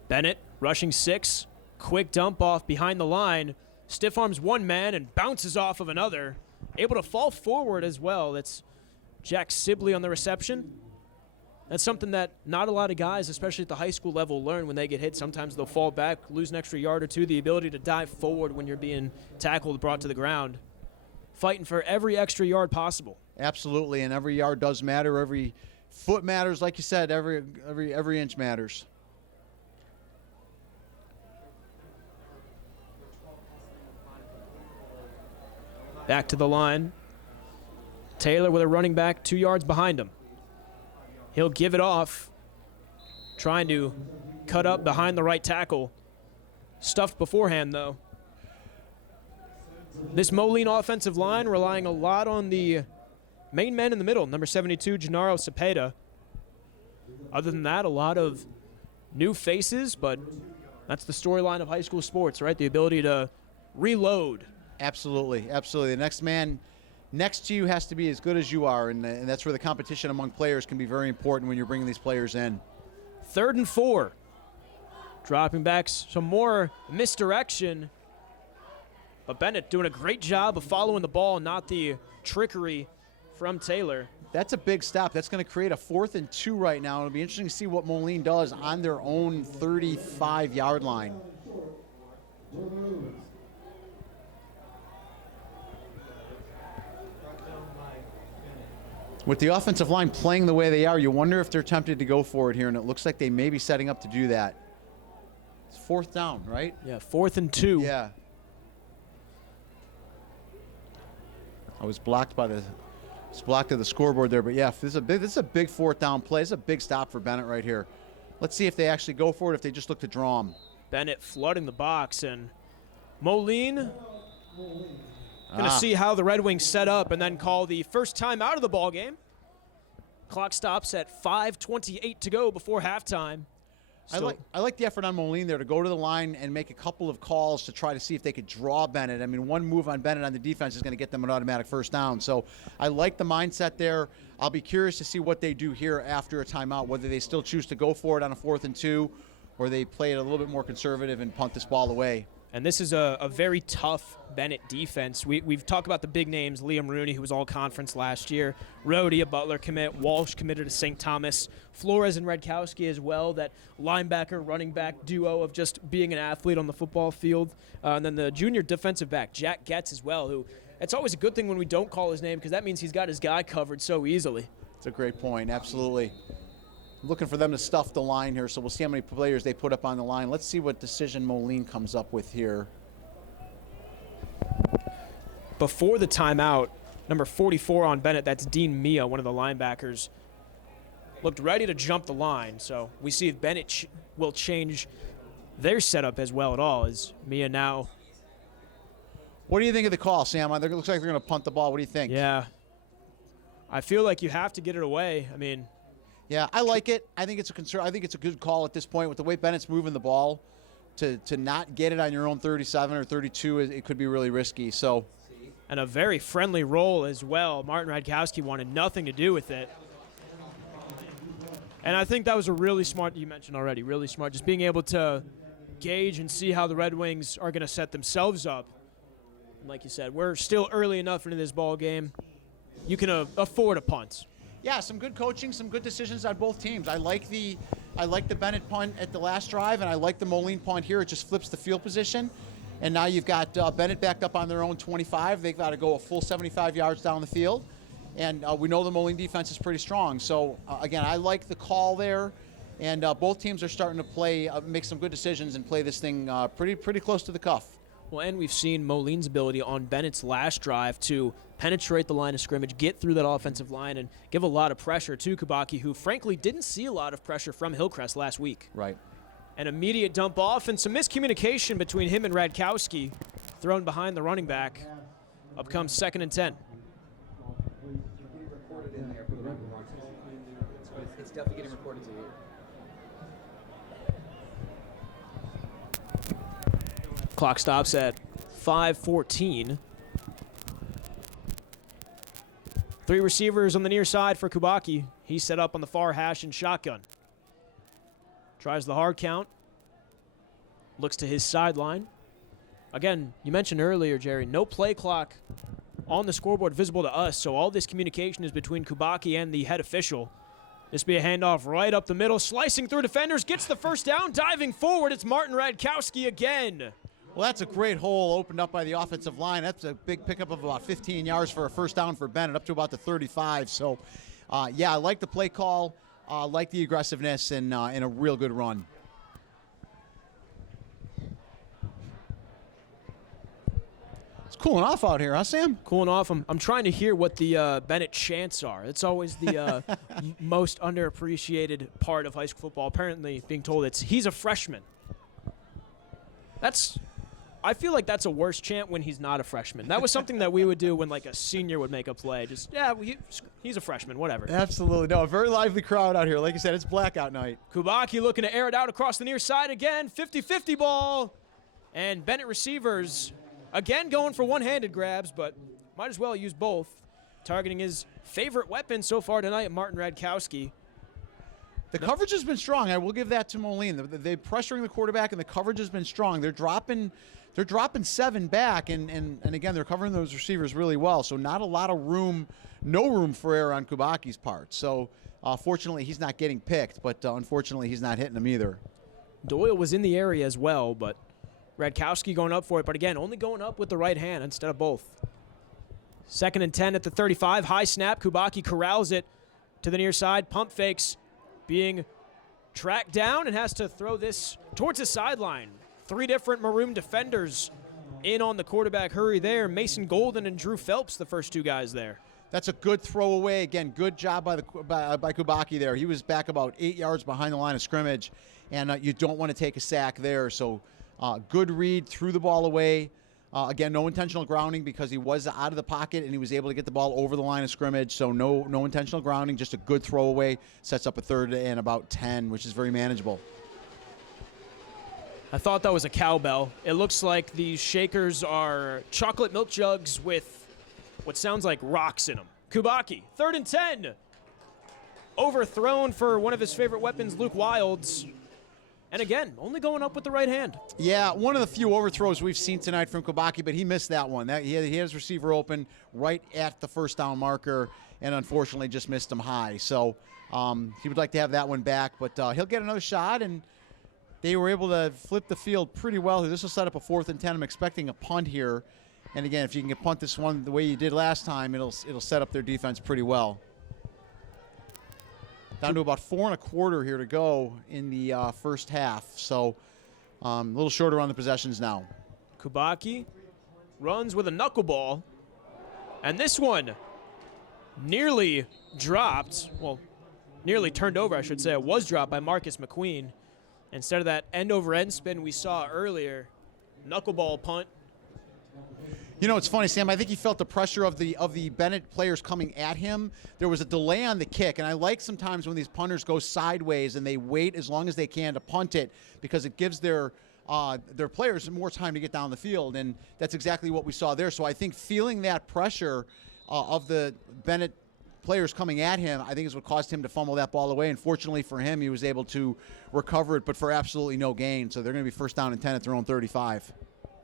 Benet rushing 6, quick dump off behind the line, stiff arms one man and bounces off of another. Able to fall forward as well. That's Jack Sibley on the reception. That's something that not a lot of guys, especially at the high school level, learn when they get hit. Sometimes they'll fall back, lose an extra yard or two, the ability to dive forward when you're being tackled, brought to the ground. Fighting for every extra yard possible. Absolutely, and every yard does matter. Every foot matters, like you said. Every inch matters. Back to the line. Taylor with a running back 2 yards behind him. He'll give it off, trying to cut up behind the right tackle. Stuffed beforehand, though. This Moline offensive line relying a lot on the main men in the middle, number 72, Gennaro Cepeda. Other than that, a lot of new faces, but that's the storyline of high school sports, right? The ability to reload. Absolutely, absolutely. The next man next to you has to be as good as you are, and that's where the competition among players can be very important when you're bringing these players in. 3rd and 4. Dropping back, some more misdirection. But Benet doing a great job of following the ball, not the trickery from Taylor. That's a big stop. That's going to create a 4th and 2 right now. It'll be interesting to see what Moline does on their own 35-yard line. With the offensive line playing the way they are, you wonder if they're tempted to go for it here, and it looks like they may be setting up to do that. It's 4th down, right? Yeah, 4th and 2. Yeah. I was blocked by the blocked to the scoreboard there, but yeah, this is a big 4th down play. This is a big stop for Benet right here. Let's see if they actually go for it, if they just look to draw him. Benet flooding the box, and Moline going to see how the Red Wings set up and then call the first time out of the ball game. Clock stops at 5:28 to go before halftime. I like the effort on Moline there to go to the line and make a couple of calls to try to see if they could draw Benet. I mean, one move on Benet on the defense is going to get them an automatic first down. So I like the mindset there. I'll be curious to see what they do here after a timeout, whether they still choose to go for it on a 4th and 2 or they play it a little bit more conservative and punt this ball away. And this is a very tough Benet defense. We've talked about the big names, Liam Rooney, who was all-conference last year, Rhodey, a Butler commit, Walsh committed to St. Thomas, Flores and Redkowski as well, that linebacker, running back duo of just being an athlete on the football field. And then the junior defensive back, Jack Getz as well, who it's always a good thing when we don't call his name because that means he's got his guy covered so easily. It's a great point, absolutely. Looking for them to stuff the line here, so we'll see how many players they put up on the line. Let's see what decision Moline comes up with here. Before the timeout, number 44 on Benet, that's Dean Mia, one of the linebackers, looked ready to jump the line. So we see if Benet will change their setup as well at all, as Mia now. What do you think of the call, Sam? It looks like they're going to punt the ball. What do you think? Yeah. I feel like you have to get it away. I mean, yeah, I like it. I think it's a good call at this point with the way Bennett's moving the ball. To not get it on your own 37 or 32, it could be really risky. So, and a very friendly roll as well. Martin Radkowski wanted nothing to do with it. And I think that was a really smart, you mentioned already, really smart, just being able to gauge and see how the Red Wings are going to set themselves up. And like you said, we're still early enough into this ball game. You can afford a punt. Yeah, some good coaching, some good decisions on both teams. I like the Benet punt at the last drive, and I like the Moline punt here. It just flips the field position. And now you've got Benet backed up on their own 25. They've got to go a full 75 yards down the field. And we know the Moline defense is pretty strong. So, again, I like the call there. And both teams are starting to play, make some good decisions and play this thing pretty close to the cuff. Well, and we've seen Moline's ability on Bennett's last drive to penetrate the line of scrimmage, get through that offensive line, and give a lot of pressure to Kubacki, who frankly didn't see a lot of pressure from Hillcrest last week. Right. An immediate dump off and some miscommunication between him and Radkowski, thrown behind the running back. Up comes 2nd and 10. It's definitely getting reported to you. Clock stops at 5:14. 3 receivers on the near side for Kubacki. He's set up on the far hash and shotgun. Tries the hard count. Looks to his sideline. Again, you mentioned earlier, Jerry, no play clock on the scoreboard visible to us, so all this communication is between Kubacki and the head official. This will be a handoff right up the middle, slicing through defenders, gets the first down, diving forward. It's Martin Radkowski again. Well, that's a great hole opened up by the offensive line. That's a big pickup of about 15 yards for a first down for Benet, up to about the 35. So, yeah, I like the play call, like the aggressiveness, and a real good run. cooling off out here, huh, Sam? Cooling off. I'm trying to hear what the Benet chants are. It's always the most underappreciated part of high school football. Apparently, being told he's a freshman. I feel like that's a worse chant when he's not a freshman. That was something that we would do when like a senior would make a play. Just, he's a freshman, whatever. Absolutely. No, a very lively crowd out here. Like you said, it's blackout night. Kubaki looking to air it out across the near side again. 50-50 ball. And Benet receivers again going for one-handed grabs, but might as well use both. Targeting his favorite weapon so far tonight, Martin Radkowski. The coverage has been strong. I will give that to Moline. They're pressuring the quarterback, and the coverage has been strong. They're dropping 7 back, and again, they're covering those receivers really well. So not a lot of room, no room for error on Kubaki's part. So fortunately, he's not getting picked, but unfortunately, he's not hitting them either. Doyle was in the area as well, but Radkowski going up for it. But again, only going up with the right hand instead of both. 2nd and 10 at the 35. High snap. Kubaki corrals it to the near side. Pump fakes. Being tracked down and has to throw this towards the sideline. 3 different Maroon defenders in on the quarterback hurry there. Mason Golden and Drew Phelps, the first 2 guys there. That's a good throwaway. Again, good job by Kubaki there. He was back about 8 yards behind the line of scrimmage, and you don't want to take a sack there. So good read, threw the ball away. Again, no intentional grounding because he was out of the pocket and he was able to get the ball over the line of scrimmage. So no intentional grounding, just a good throwaway. Sets up a 3rd and about 10, which is very manageable. I thought that was a cowbell. It looks like these shakers are chocolate milk jugs with what sounds like rocks in them. Kubaki, 3rd and 10. Overthrown for one of his favorite weapons, Luke Wilds. And again, only going up with the right hand. Yeah, one of the few overthrows we've seen tonight from Kubaki, but he missed that one. He had his receiver open right at the first down marker, and unfortunately just missed him high. So he would like to have that one back, but he'll get another shot, and they were able to flip the field pretty well. This will set up a 4th and 10. I'm expecting a punt here. And again, if you can punt this one the way you did last time, it'll set up their defense pretty well. Down to about 4 1/4 here to go in the first half. So a little shorter on the possessions now. Kubaki runs with a knuckleball. And this one nearly dropped. Well, nearly turned over, I should say. It was dropped by Marcus McQueen. Instead of that end-over-end spin we saw earlier, knuckleball punt. You know, it's funny, Sam. I think he felt the pressure of the Benet players coming at him. There was a delay on the kick, and I like sometimes when these punters go sideways and they wait as long as they can to punt it because it gives their players more time to get down the field, and that's exactly what we saw there. So I think feeling that pressure of the Benet players coming at him, I think is what caused him to fumble that ball away. And fortunately for him, he was able to recover it, but for absolutely no gain. So they're going to be 1st down and 10 at their own 35.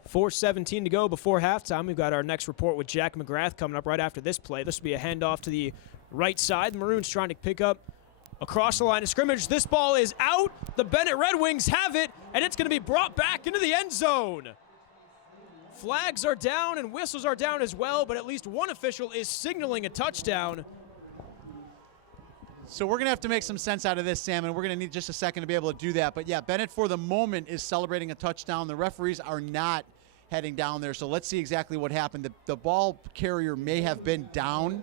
4:17 to go before halftime. We've got our next report with Jack McGrath coming up right after this play. This will be a handoff to the right side. The Maroons trying to pick up across the line of scrimmage. This ball is out. The Benet Red Wings have it, and it's going to be brought back into the end zone. Flags are down and whistles are down as well, but at least one official is signaling a touchdown. So we're going to have to make some sense out of this, Sam, and we're going to need just a second to be able to do that. But, yeah, Benet for the moment is celebrating a touchdown. The referees are not heading down there, so let's see exactly what happened. The ball carrier may have been down,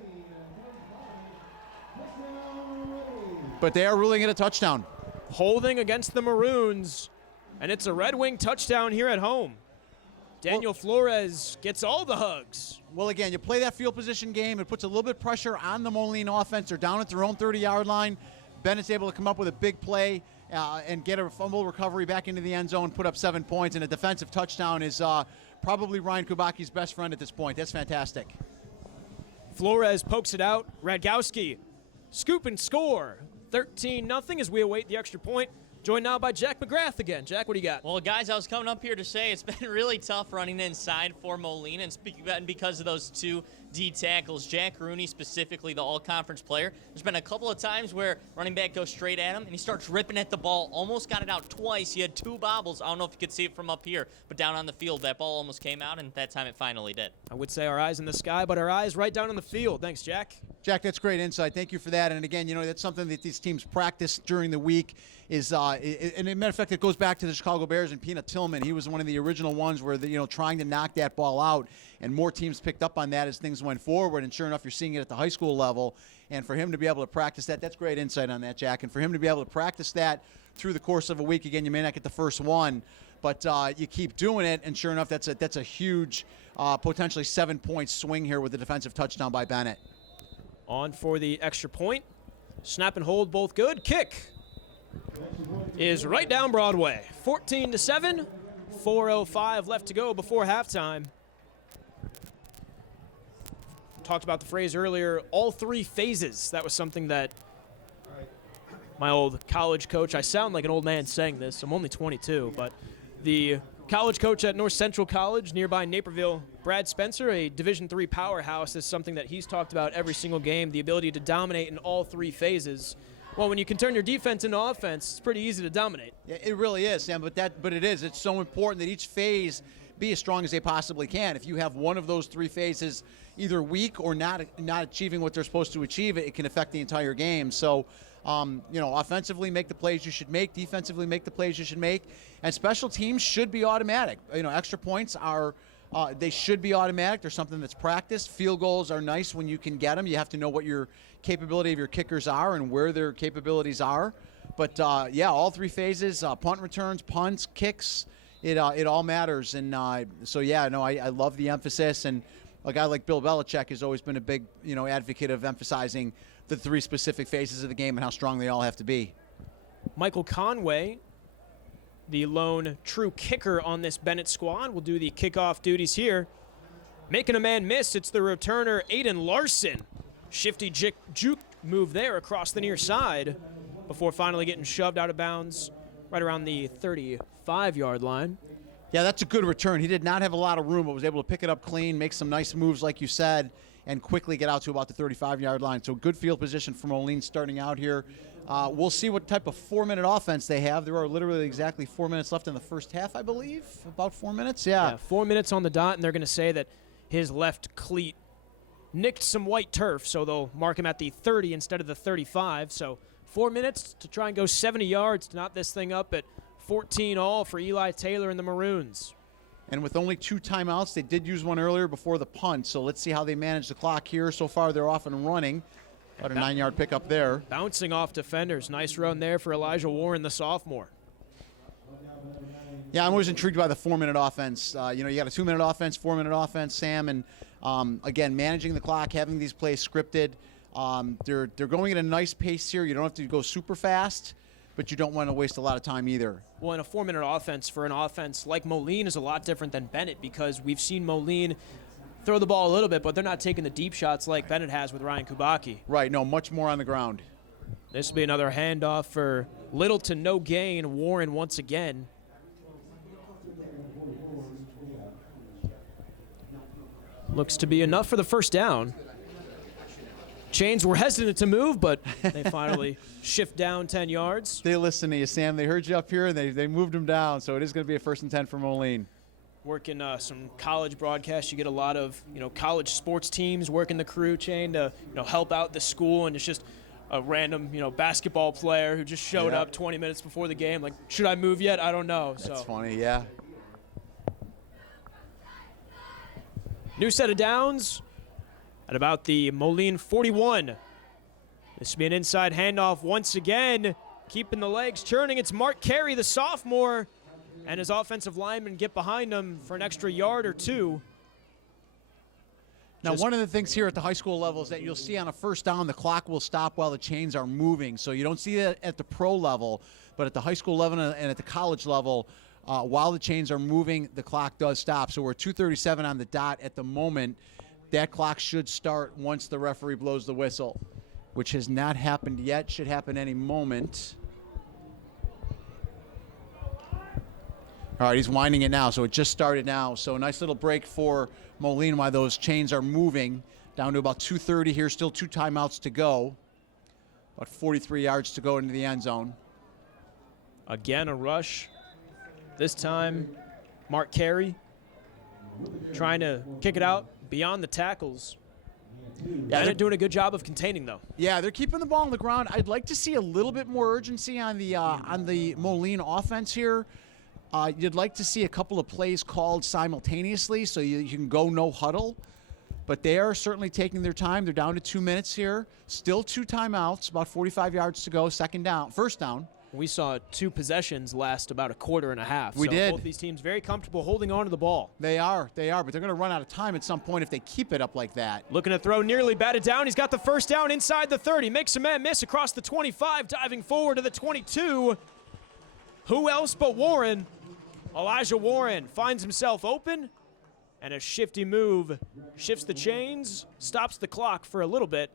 but they are ruling it a touchdown. Holding against the Maroons, and it's a Red Wing touchdown here at home. Daniel Flores gets all the hugs. Well, again, you play that field position game. It puts a little bit of pressure on the Moline offense. They're down at their own 30-yard line. Bennett's able to come up with a big play and get a fumble recovery back into the end zone, put up 7 points, and a defensive touchdown is probably Ryan Kubaki's best friend at this point. That's fantastic. Flores pokes it out. Radkowski, scoop and score. 13-0 as we await the extra point. Joined now by Jack McGrath again. Jack, what do you got? Well, guys, I was coming up here to say it's been really tough running inside for Moline, and because of those 2 D tackles, Jack Rooney specifically, the all-conference player. There's been a couple of times where running back goes straight at him, and he starts ripping at the ball. Almost got it out twice. He had 2 bobbles. I don't know if you could see it from up here, but down on the field, that ball almost came out, and that time it finally did. I would say our eyes in the sky, but our eyes right down on the field. Thanks, Jack. Jack, that's great insight. Thank you for that. And again, that's something that these teams practice during the week. And as a matter of fact, it goes back to the Chicago Bears and Peanut Tillman. He was one of the original ones where trying to knock that ball out, and more teams picked up on that as things went forward. And sure enough, you're seeing it at the high school level. And for him to be able to practice that's great insight on that, Jack. And for him to be able to practice that through the course of a week, again, you may not get the first one, but you keep doing it. And sure enough, that's a huge, potentially 7-point swing here with the defensive touchdown by Benet. On for the extra point. Snap and hold both good. Kick is right down Broadway. 14-7. 4:05 left to go before halftime. Talked about the phrase earlier, all three phases. That was something that my old college coach, I sound like an old man saying this. I'm only 22, but the college coach at North Central College nearby Naperville, Brad Spencer, a Division III powerhouse, is something that he's talked about every single game, the ability to dominate in all three phases. Well, when you can turn your defense into offense, it's pretty easy to dominate. Yeah, it really is, Sam, but it is. It's so important that each phase be as strong as they possibly can. If you have one of those three phases either weak or not achieving what they're supposed to achieve, it can affect the entire game. So, offensively make the plays you should make, defensively make the plays you should make, and special teams should be automatic. Extra points are they should be automatic. There's something that's practiced. Field goals are nice when you can get them. You have to know what your capability of your kickers are and where their capabilities are. But all three phases: punt returns, punts, kicks. It all matters. And I love the emphasis. And a guy like Bill Belichick has always been a big advocate of emphasizing the three specific phases of the game and how strong they all have to be. Michael Conway, the lone true kicker on this Benet squad, will do the kickoff duties here. Making a man miss, it's the returner Aiden Larson. Shifty juke move there across the near side before finally getting shoved out of bounds right around the 35-yard line. Yeah, that's a good return. He did not have a lot of room, but was able to pick it up clean, make some nice moves like you said, and quickly get out to about the 35-yard line. So good field position for Moline starting out here. We'll see what type of 4-minute offense they have. There are literally exactly 4 minutes left in the first half, I believe. About 4 minutes, yeah 4 minutes on the dot, and they're going to say that his left cleat nicked some white turf, so they'll mark him at the 30 instead of the 35. So 4 minutes to try and go 70 yards to knot this thing up at 14 all for Eli Taylor and the Maroons. And with only 2 timeouts, they did use one earlier before the punt, so let's see how they manage the clock here. So far, they're off and running. About a 9-yard pickup there. Bouncing off defenders. Nice run there for Elijah Warren, the sophomore. Yeah, I'm always intrigued by the 4-minute offense. You got a 2-minute offense, 4-minute offense, Sam, and again, managing the clock, having these plays scripted. They're going at a nice pace here. You don't have to go super fast, but you don't want to waste a lot of time either. Well, and a 4-minute offense for an offense like Moline is a lot different than Benet, because we've seen Moline throw the ball a little bit, but they're not taking the deep shots like Benet has with Ryan Kubacki. Right, no, much more on the ground. This will be another handoff for little to no gain. Warren once again. Looks to be enough for the first down. Chains were hesitant to move, but they finally shift down 10 yards. They listened to you, Sam. They heard you up here, and they moved them down, so it is going to be a 1st and 10 for Moline. Working some college broadcasts, you get a lot of college sports teams working the crew chain to help out the school, and it's just a random basketball player who just showed up 20 minutes before the game. Like, should I move yet? I don't know. That's funny, yeah. New set of downs at about the Moline 41. This will be an inside handoff once again. Keeping the legs churning. It's Mark Carey, the sophomore, and his offensive linemen get behind him for an extra yard or two. Now, one of the things here at the high school level is that you'll see on a first down, the clock will stop while the chains are moving. So you don't see that at the pro level, but at the high school level and at the college level, while the chains are moving, the clock does stop. So we're 2:37 on the dot at the moment. That clock should start once the referee blows the whistle, which has not happened yet. Should happen any moment. All right, he's winding it now, so it just started now. So a nice little break for Moline while those chains are moving. Down to about 2:30 here, still 2 timeouts to go. About 43 yards to go into the end zone. Again, a rush. This time, Mark Carey trying to kick it out beyond the tackles. Yeah, they're doing a good job of containing, though. Yeah, they're keeping the ball on the ground. I'd like to see a little bit more urgency on the Moline offense here. You'd like to see a couple of plays called simultaneously so you can go no huddle. But they are certainly taking their time. They're down to 2 minutes here. Still 2 timeouts, about 45 yards to go, first down. We saw 2 possessions last about a quarter and a half. We did. Both these teams very comfortable holding on to the ball. They are, but they're going to run out of time at some point if they keep it up like that. Looking to throw, nearly batted down. He's got the first down inside the 30. Makes a man miss across the 25, diving forward to the 22. Who else but Warren? Elijah Warren finds himself open, and a shifty move shifts the chains, stops the clock for a little bit,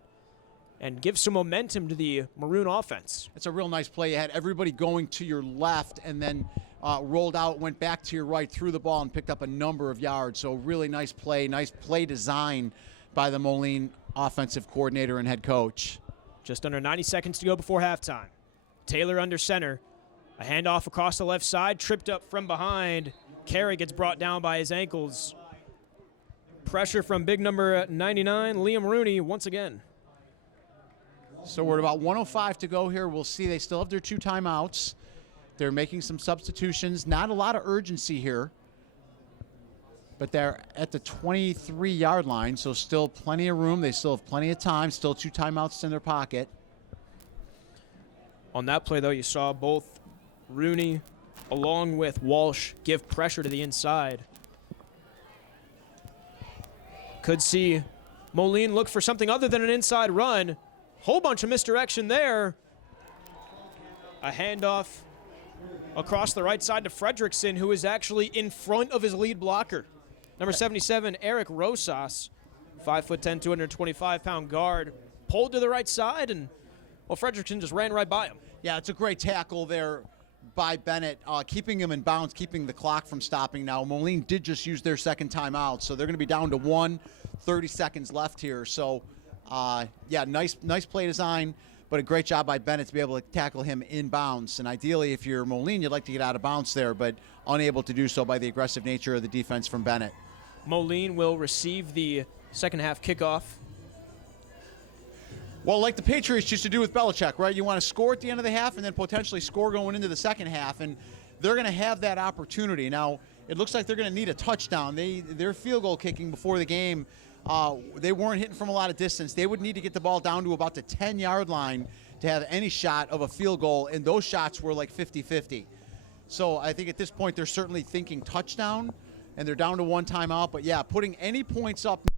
and gives some momentum to the Maroon offense. It's a real nice play. You had everybody going to your left and then rolled out, went back to your right, threw the ball, and picked up a number of yards. So really nice play design by the Moline offensive coordinator and head coach. Just under 90 seconds to go before halftime. Taylor under center. A handoff across the left side, tripped up from behind. Carey gets brought down by his ankles. Pressure from big number 99, Liam Rooney, once again. So we're at about 1:05 to go here. We'll see they still have their 2 timeouts. They're making some substitutions. Not a lot of urgency here. But they're at the 23-yard line, so still plenty of room. They still have plenty of time. Still 2 timeouts in their pocket. On that play, though, you saw both Rooney along with Walsh give pressure to the inside. Could see Moline look for something other than an inside run. Whole bunch of misdirection there. A handoff across the right side to Fredrickson, who is actually in front of his lead blocker. Number 77, Eric Rosas, 5'10", 225-pound guard, pulled to the right side, and well, Fredrickson just ran right by him. Yeah, it's a great tackle there by Benet, keeping him in bounds, keeping the clock from stopping now. Moline did just use their second timeout, so they're going to be down to 30 seconds left here. So, yeah, nice play design, but a great job by Benet to be able to tackle him in bounds. And ideally, if you're Moline, you'd like to get out of bounds there, but unable to do so by the aggressive nature of the defense from Benet. Moline will receive the second half kickoff. Well, like the Patriots used to do with Belichick, right? You want to score at the end of the half and then potentially score going into the second half, and they're going to have that opportunity. Now, it looks like they're going to need a touchdown. Their field goal kicking before the game, they weren't hitting from a lot of distance. They would need to get the ball down to about the 10-yard line to have any shot of a field goal, and those shots were like 50-50. So I think at this point they're certainly thinking touchdown, and they're down to 1 timeout. But, yeah, putting any points up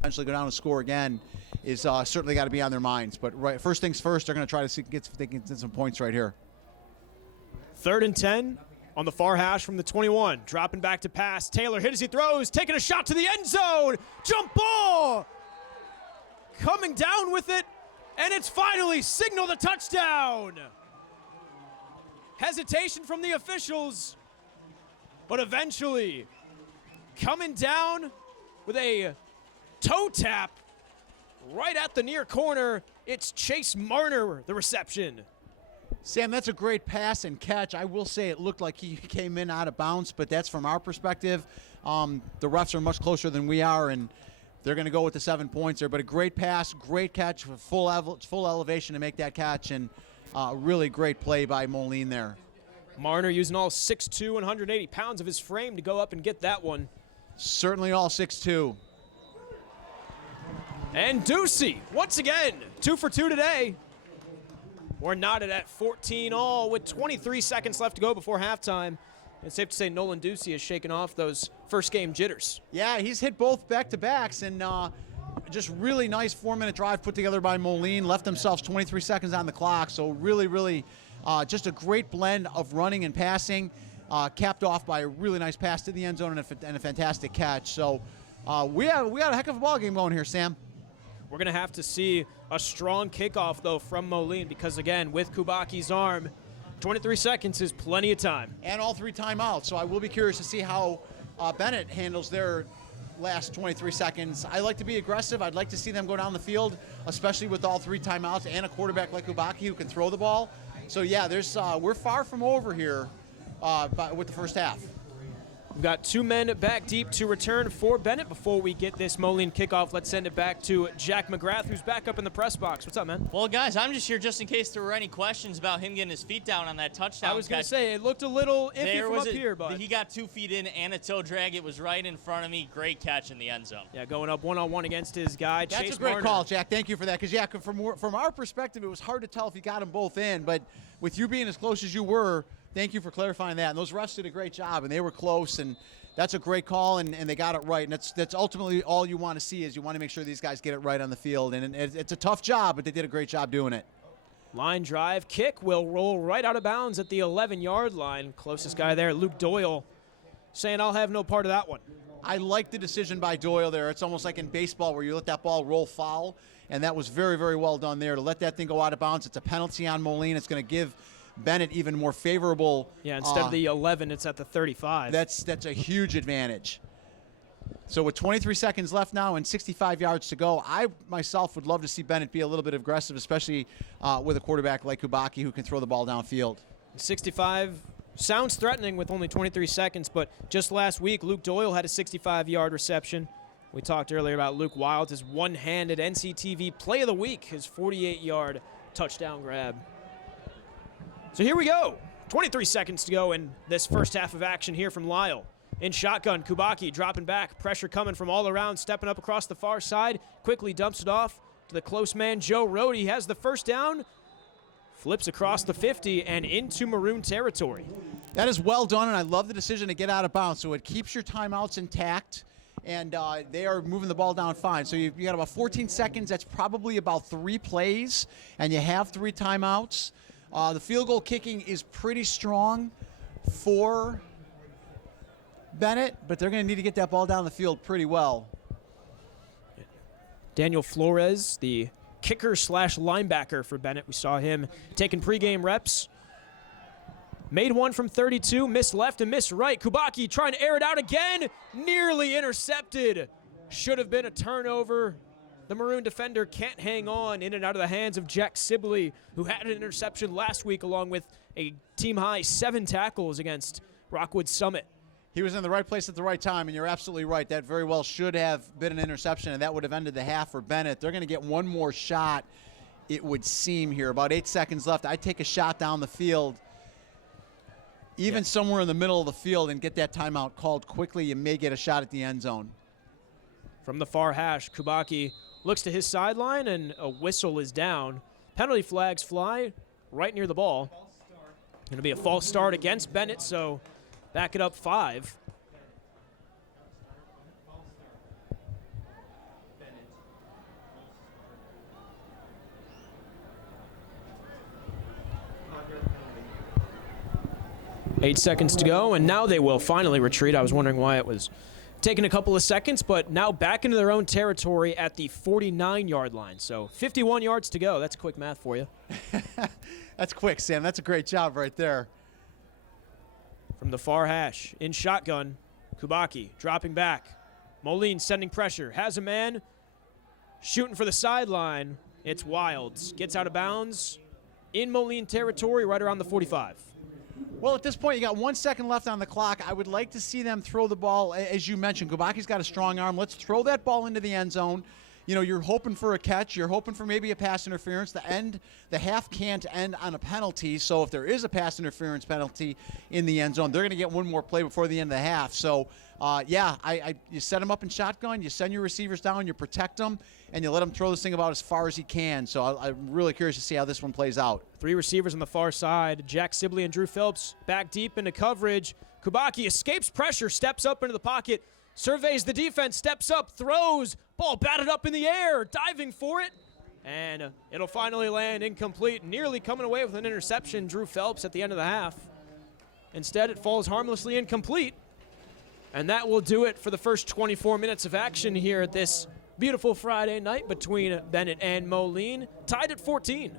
eventually go down and score again is certainly got to be on their minds. But first things first, they're going to try to get some points right here. 3rd and 10 on the far hash from the 21. Dropping back to pass. Taylor hit as he throws, taking a shot to the end zone. Jump ball! Coming down with it, and it's finally signaled a touchdown. Hesitation from the officials, but eventually coming down with a toe tap right at the near corner. It's Chase Marner, the reception. Sam, that's a great pass and catch. I will say it looked like he came in out of bounds, but that's from our perspective. The refs are much closer than we are, and they're going to go with the 7 points there. But a great pass, great catch, full elevation to make that catch, and really great play by Moline there. Marner using all 6'2", 180 pounds of his frame to go up and get that one. Certainly all 6'2". And Ducey, once again, 2 for 2 today. We're knotted at 14 all with 23 seconds left to go before halftime. It's safe to say Nolan Ducey has shaken off those first game jitters. Yeah, he's hit both back-to-backs, and just really nice 4-minute drive put together by Moline. Left themselves 23 seconds on the clock, so really just a great blend of running and passing, capped off by a really nice pass to the end zone and a fantastic catch. So we got a heck of a ball game going here, Sam. We're going to have to see a strong kickoff, though, from Moline because, again, with Kubaki's arm, 23 seconds is plenty of time. And all 3 timeouts, so I will be curious to see how Benet handles their last 23 seconds. I like to be aggressive. I'd like to see them go down the field, especially with all 3 timeouts and a quarterback like Kubaki who can throw the ball. So, yeah, we're far from over here with the first half. We've got 2 men back deep to return for Benet. Before we get this Moline kickoff, let's send it back to Jack McGrath, who's back up in the press box. What's up, man? Well, guys, I'm just here just in case there were any questions about him getting his feet down on that touchdown I was going to catch. say, it looked a little iffy from up here, but he got 2 feet in and a toe drag. It was right in front of me. Great catch in the end zone. yeah, going up one-on-one against his guy, That's Chase a great Marner. call, Jack. Thank you for that. Because, yeah, from our perspective, it was hard to tell if you got them both in. But with you being as close as you were, thank you for clarifying that. And those refs did a great job, and they were close. And that's a great call, and they got it right. And that's ultimately all you want to see is you want to make sure these guys get it right on the field. And it's a tough job, but they did a great job doing it. Line drive kick will roll right out of bounds at the 11-yard line. Closest guy there, Luke Doyle, saying, I'll have no part of that one. I like the decision by Doyle there. It's almost like in baseball where you let that ball roll foul, and that was very, very well done there. To let that thing go out of bounds, it's a penalty on Moline. It's going to give Benet even more favorable. Yeah, instead of the 11, it's at the 35. That's a huge advantage. So with 23 seconds left now and 65 yards to go, I myself would love to see Benet be a little bit aggressive, especially with a quarterback like Kubaki who can throw the ball downfield. 65 sounds threatening with only 23 seconds, but just last week, Luke Doyle had a 65-yard reception. We talked earlier about Luke Wild, his one-handed NCTV Play of the Week, his 48-yard touchdown grab. So here we go. 23 seconds to go in this first half of action here from Lyle. In shotgun, Kubaki dropping back. Pressure coming from all around, stepping up across the far side. Quickly dumps it off to the close man, Joe Rohde. He has the first down. Flips across the 50 and into Maroon territory. That is well done, and I love the decision to get out of bounds. So it keeps your timeouts intact, and they are moving the ball down fine. So you got about 14 seconds. That's probably about 3 plays, and you have 3 timeouts. The field goal kicking is pretty strong for Benet, but they're going to need to get that ball down the field pretty well. Daniel Flores, the kicker/linebacker for Benet. We saw him taking pregame reps. Made one from 32, missed left and missed right. Kubaki trying to air it out again, nearly intercepted. Should have been a turnover. The Maroon defender can't hang on, in and out of the hands of Jack Sibley, who had an interception last week along with a team-high 7 tackles against Rockwood Summit. He was in the right place at the right time, and you're absolutely right. That very well should have been an interception, and that would have ended the half for Benet. They're going to get one more shot, it would seem here. About 8 seconds left. I'd take a shot down the field, even somewhere in the middle of the field, and get that timeout called quickly. You may get a shot at the end zone. From the far hash, Kubaki looks to his sideline, and a whistle is down. Penalty flags fly right near the ball. Going to be a false start against Benet, so back it up 5. Eight seconds to go, and now they will finally retreat. I was wondering why it was taking a couple of seconds, but now back into their own territory at the 49-yard line. So 51 yards to go. That's quick math for you. That's quick, Sam. That's a great job right there. From the far hash, in shotgun, Kubaki dropping back. Moline sending pressure, has a man, shooting for the sideline. It's Wilds. Gets out of bounds in Moline territory right around the 45. Well, at this point, you got 1 second left on the clock. I would like to see them throw the ball. As you mentioned, Kubaki's got a strong arm. Let's throw that ball into the end zone. You know, you're hoping for a catch. You're hoping for maybe a pass interference. The half can't end on a penalty. So if there is a pass interference penalty in the end zone, they're going to get one more play before the end of the half. So, you set them up in shotgun. You send your receivers down. You protect them, and you let them throw this thing about as far as he can. So I'm really curious to see how this one plays out. 3 receivers on the far side. Jack Sibley and Drew Phelps back deep into coverage. Kubaki escapes pressure, steps up into the pocket, surveys the defense, steps up, throws, ball batted up in the air, diving for it, and it'll finally land incomplete, nearly coming away with an interception, Drew Phelps, at the end of the half. Instead, it falls harmlessly incomplete, and that will do it for the first 24 minutes of action here at this beautiful Friday night between Benet and Moline, tied at 14.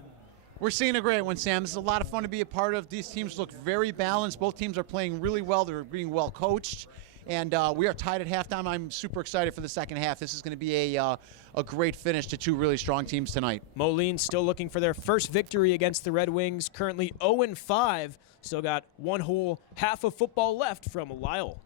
We're seeing a great one, Sam. This is a lot of fun to be a part of. These teams look very balanced. Both teams are playing really well. They're being well coached. And we are tied at halftime. I'm super excited for the second half. This is going to be a great finish to 2 really strong teams tonight. Moline still looking for their first victory against the Red Wings, currently 0-5. Still got one whole half of football left from Lyle.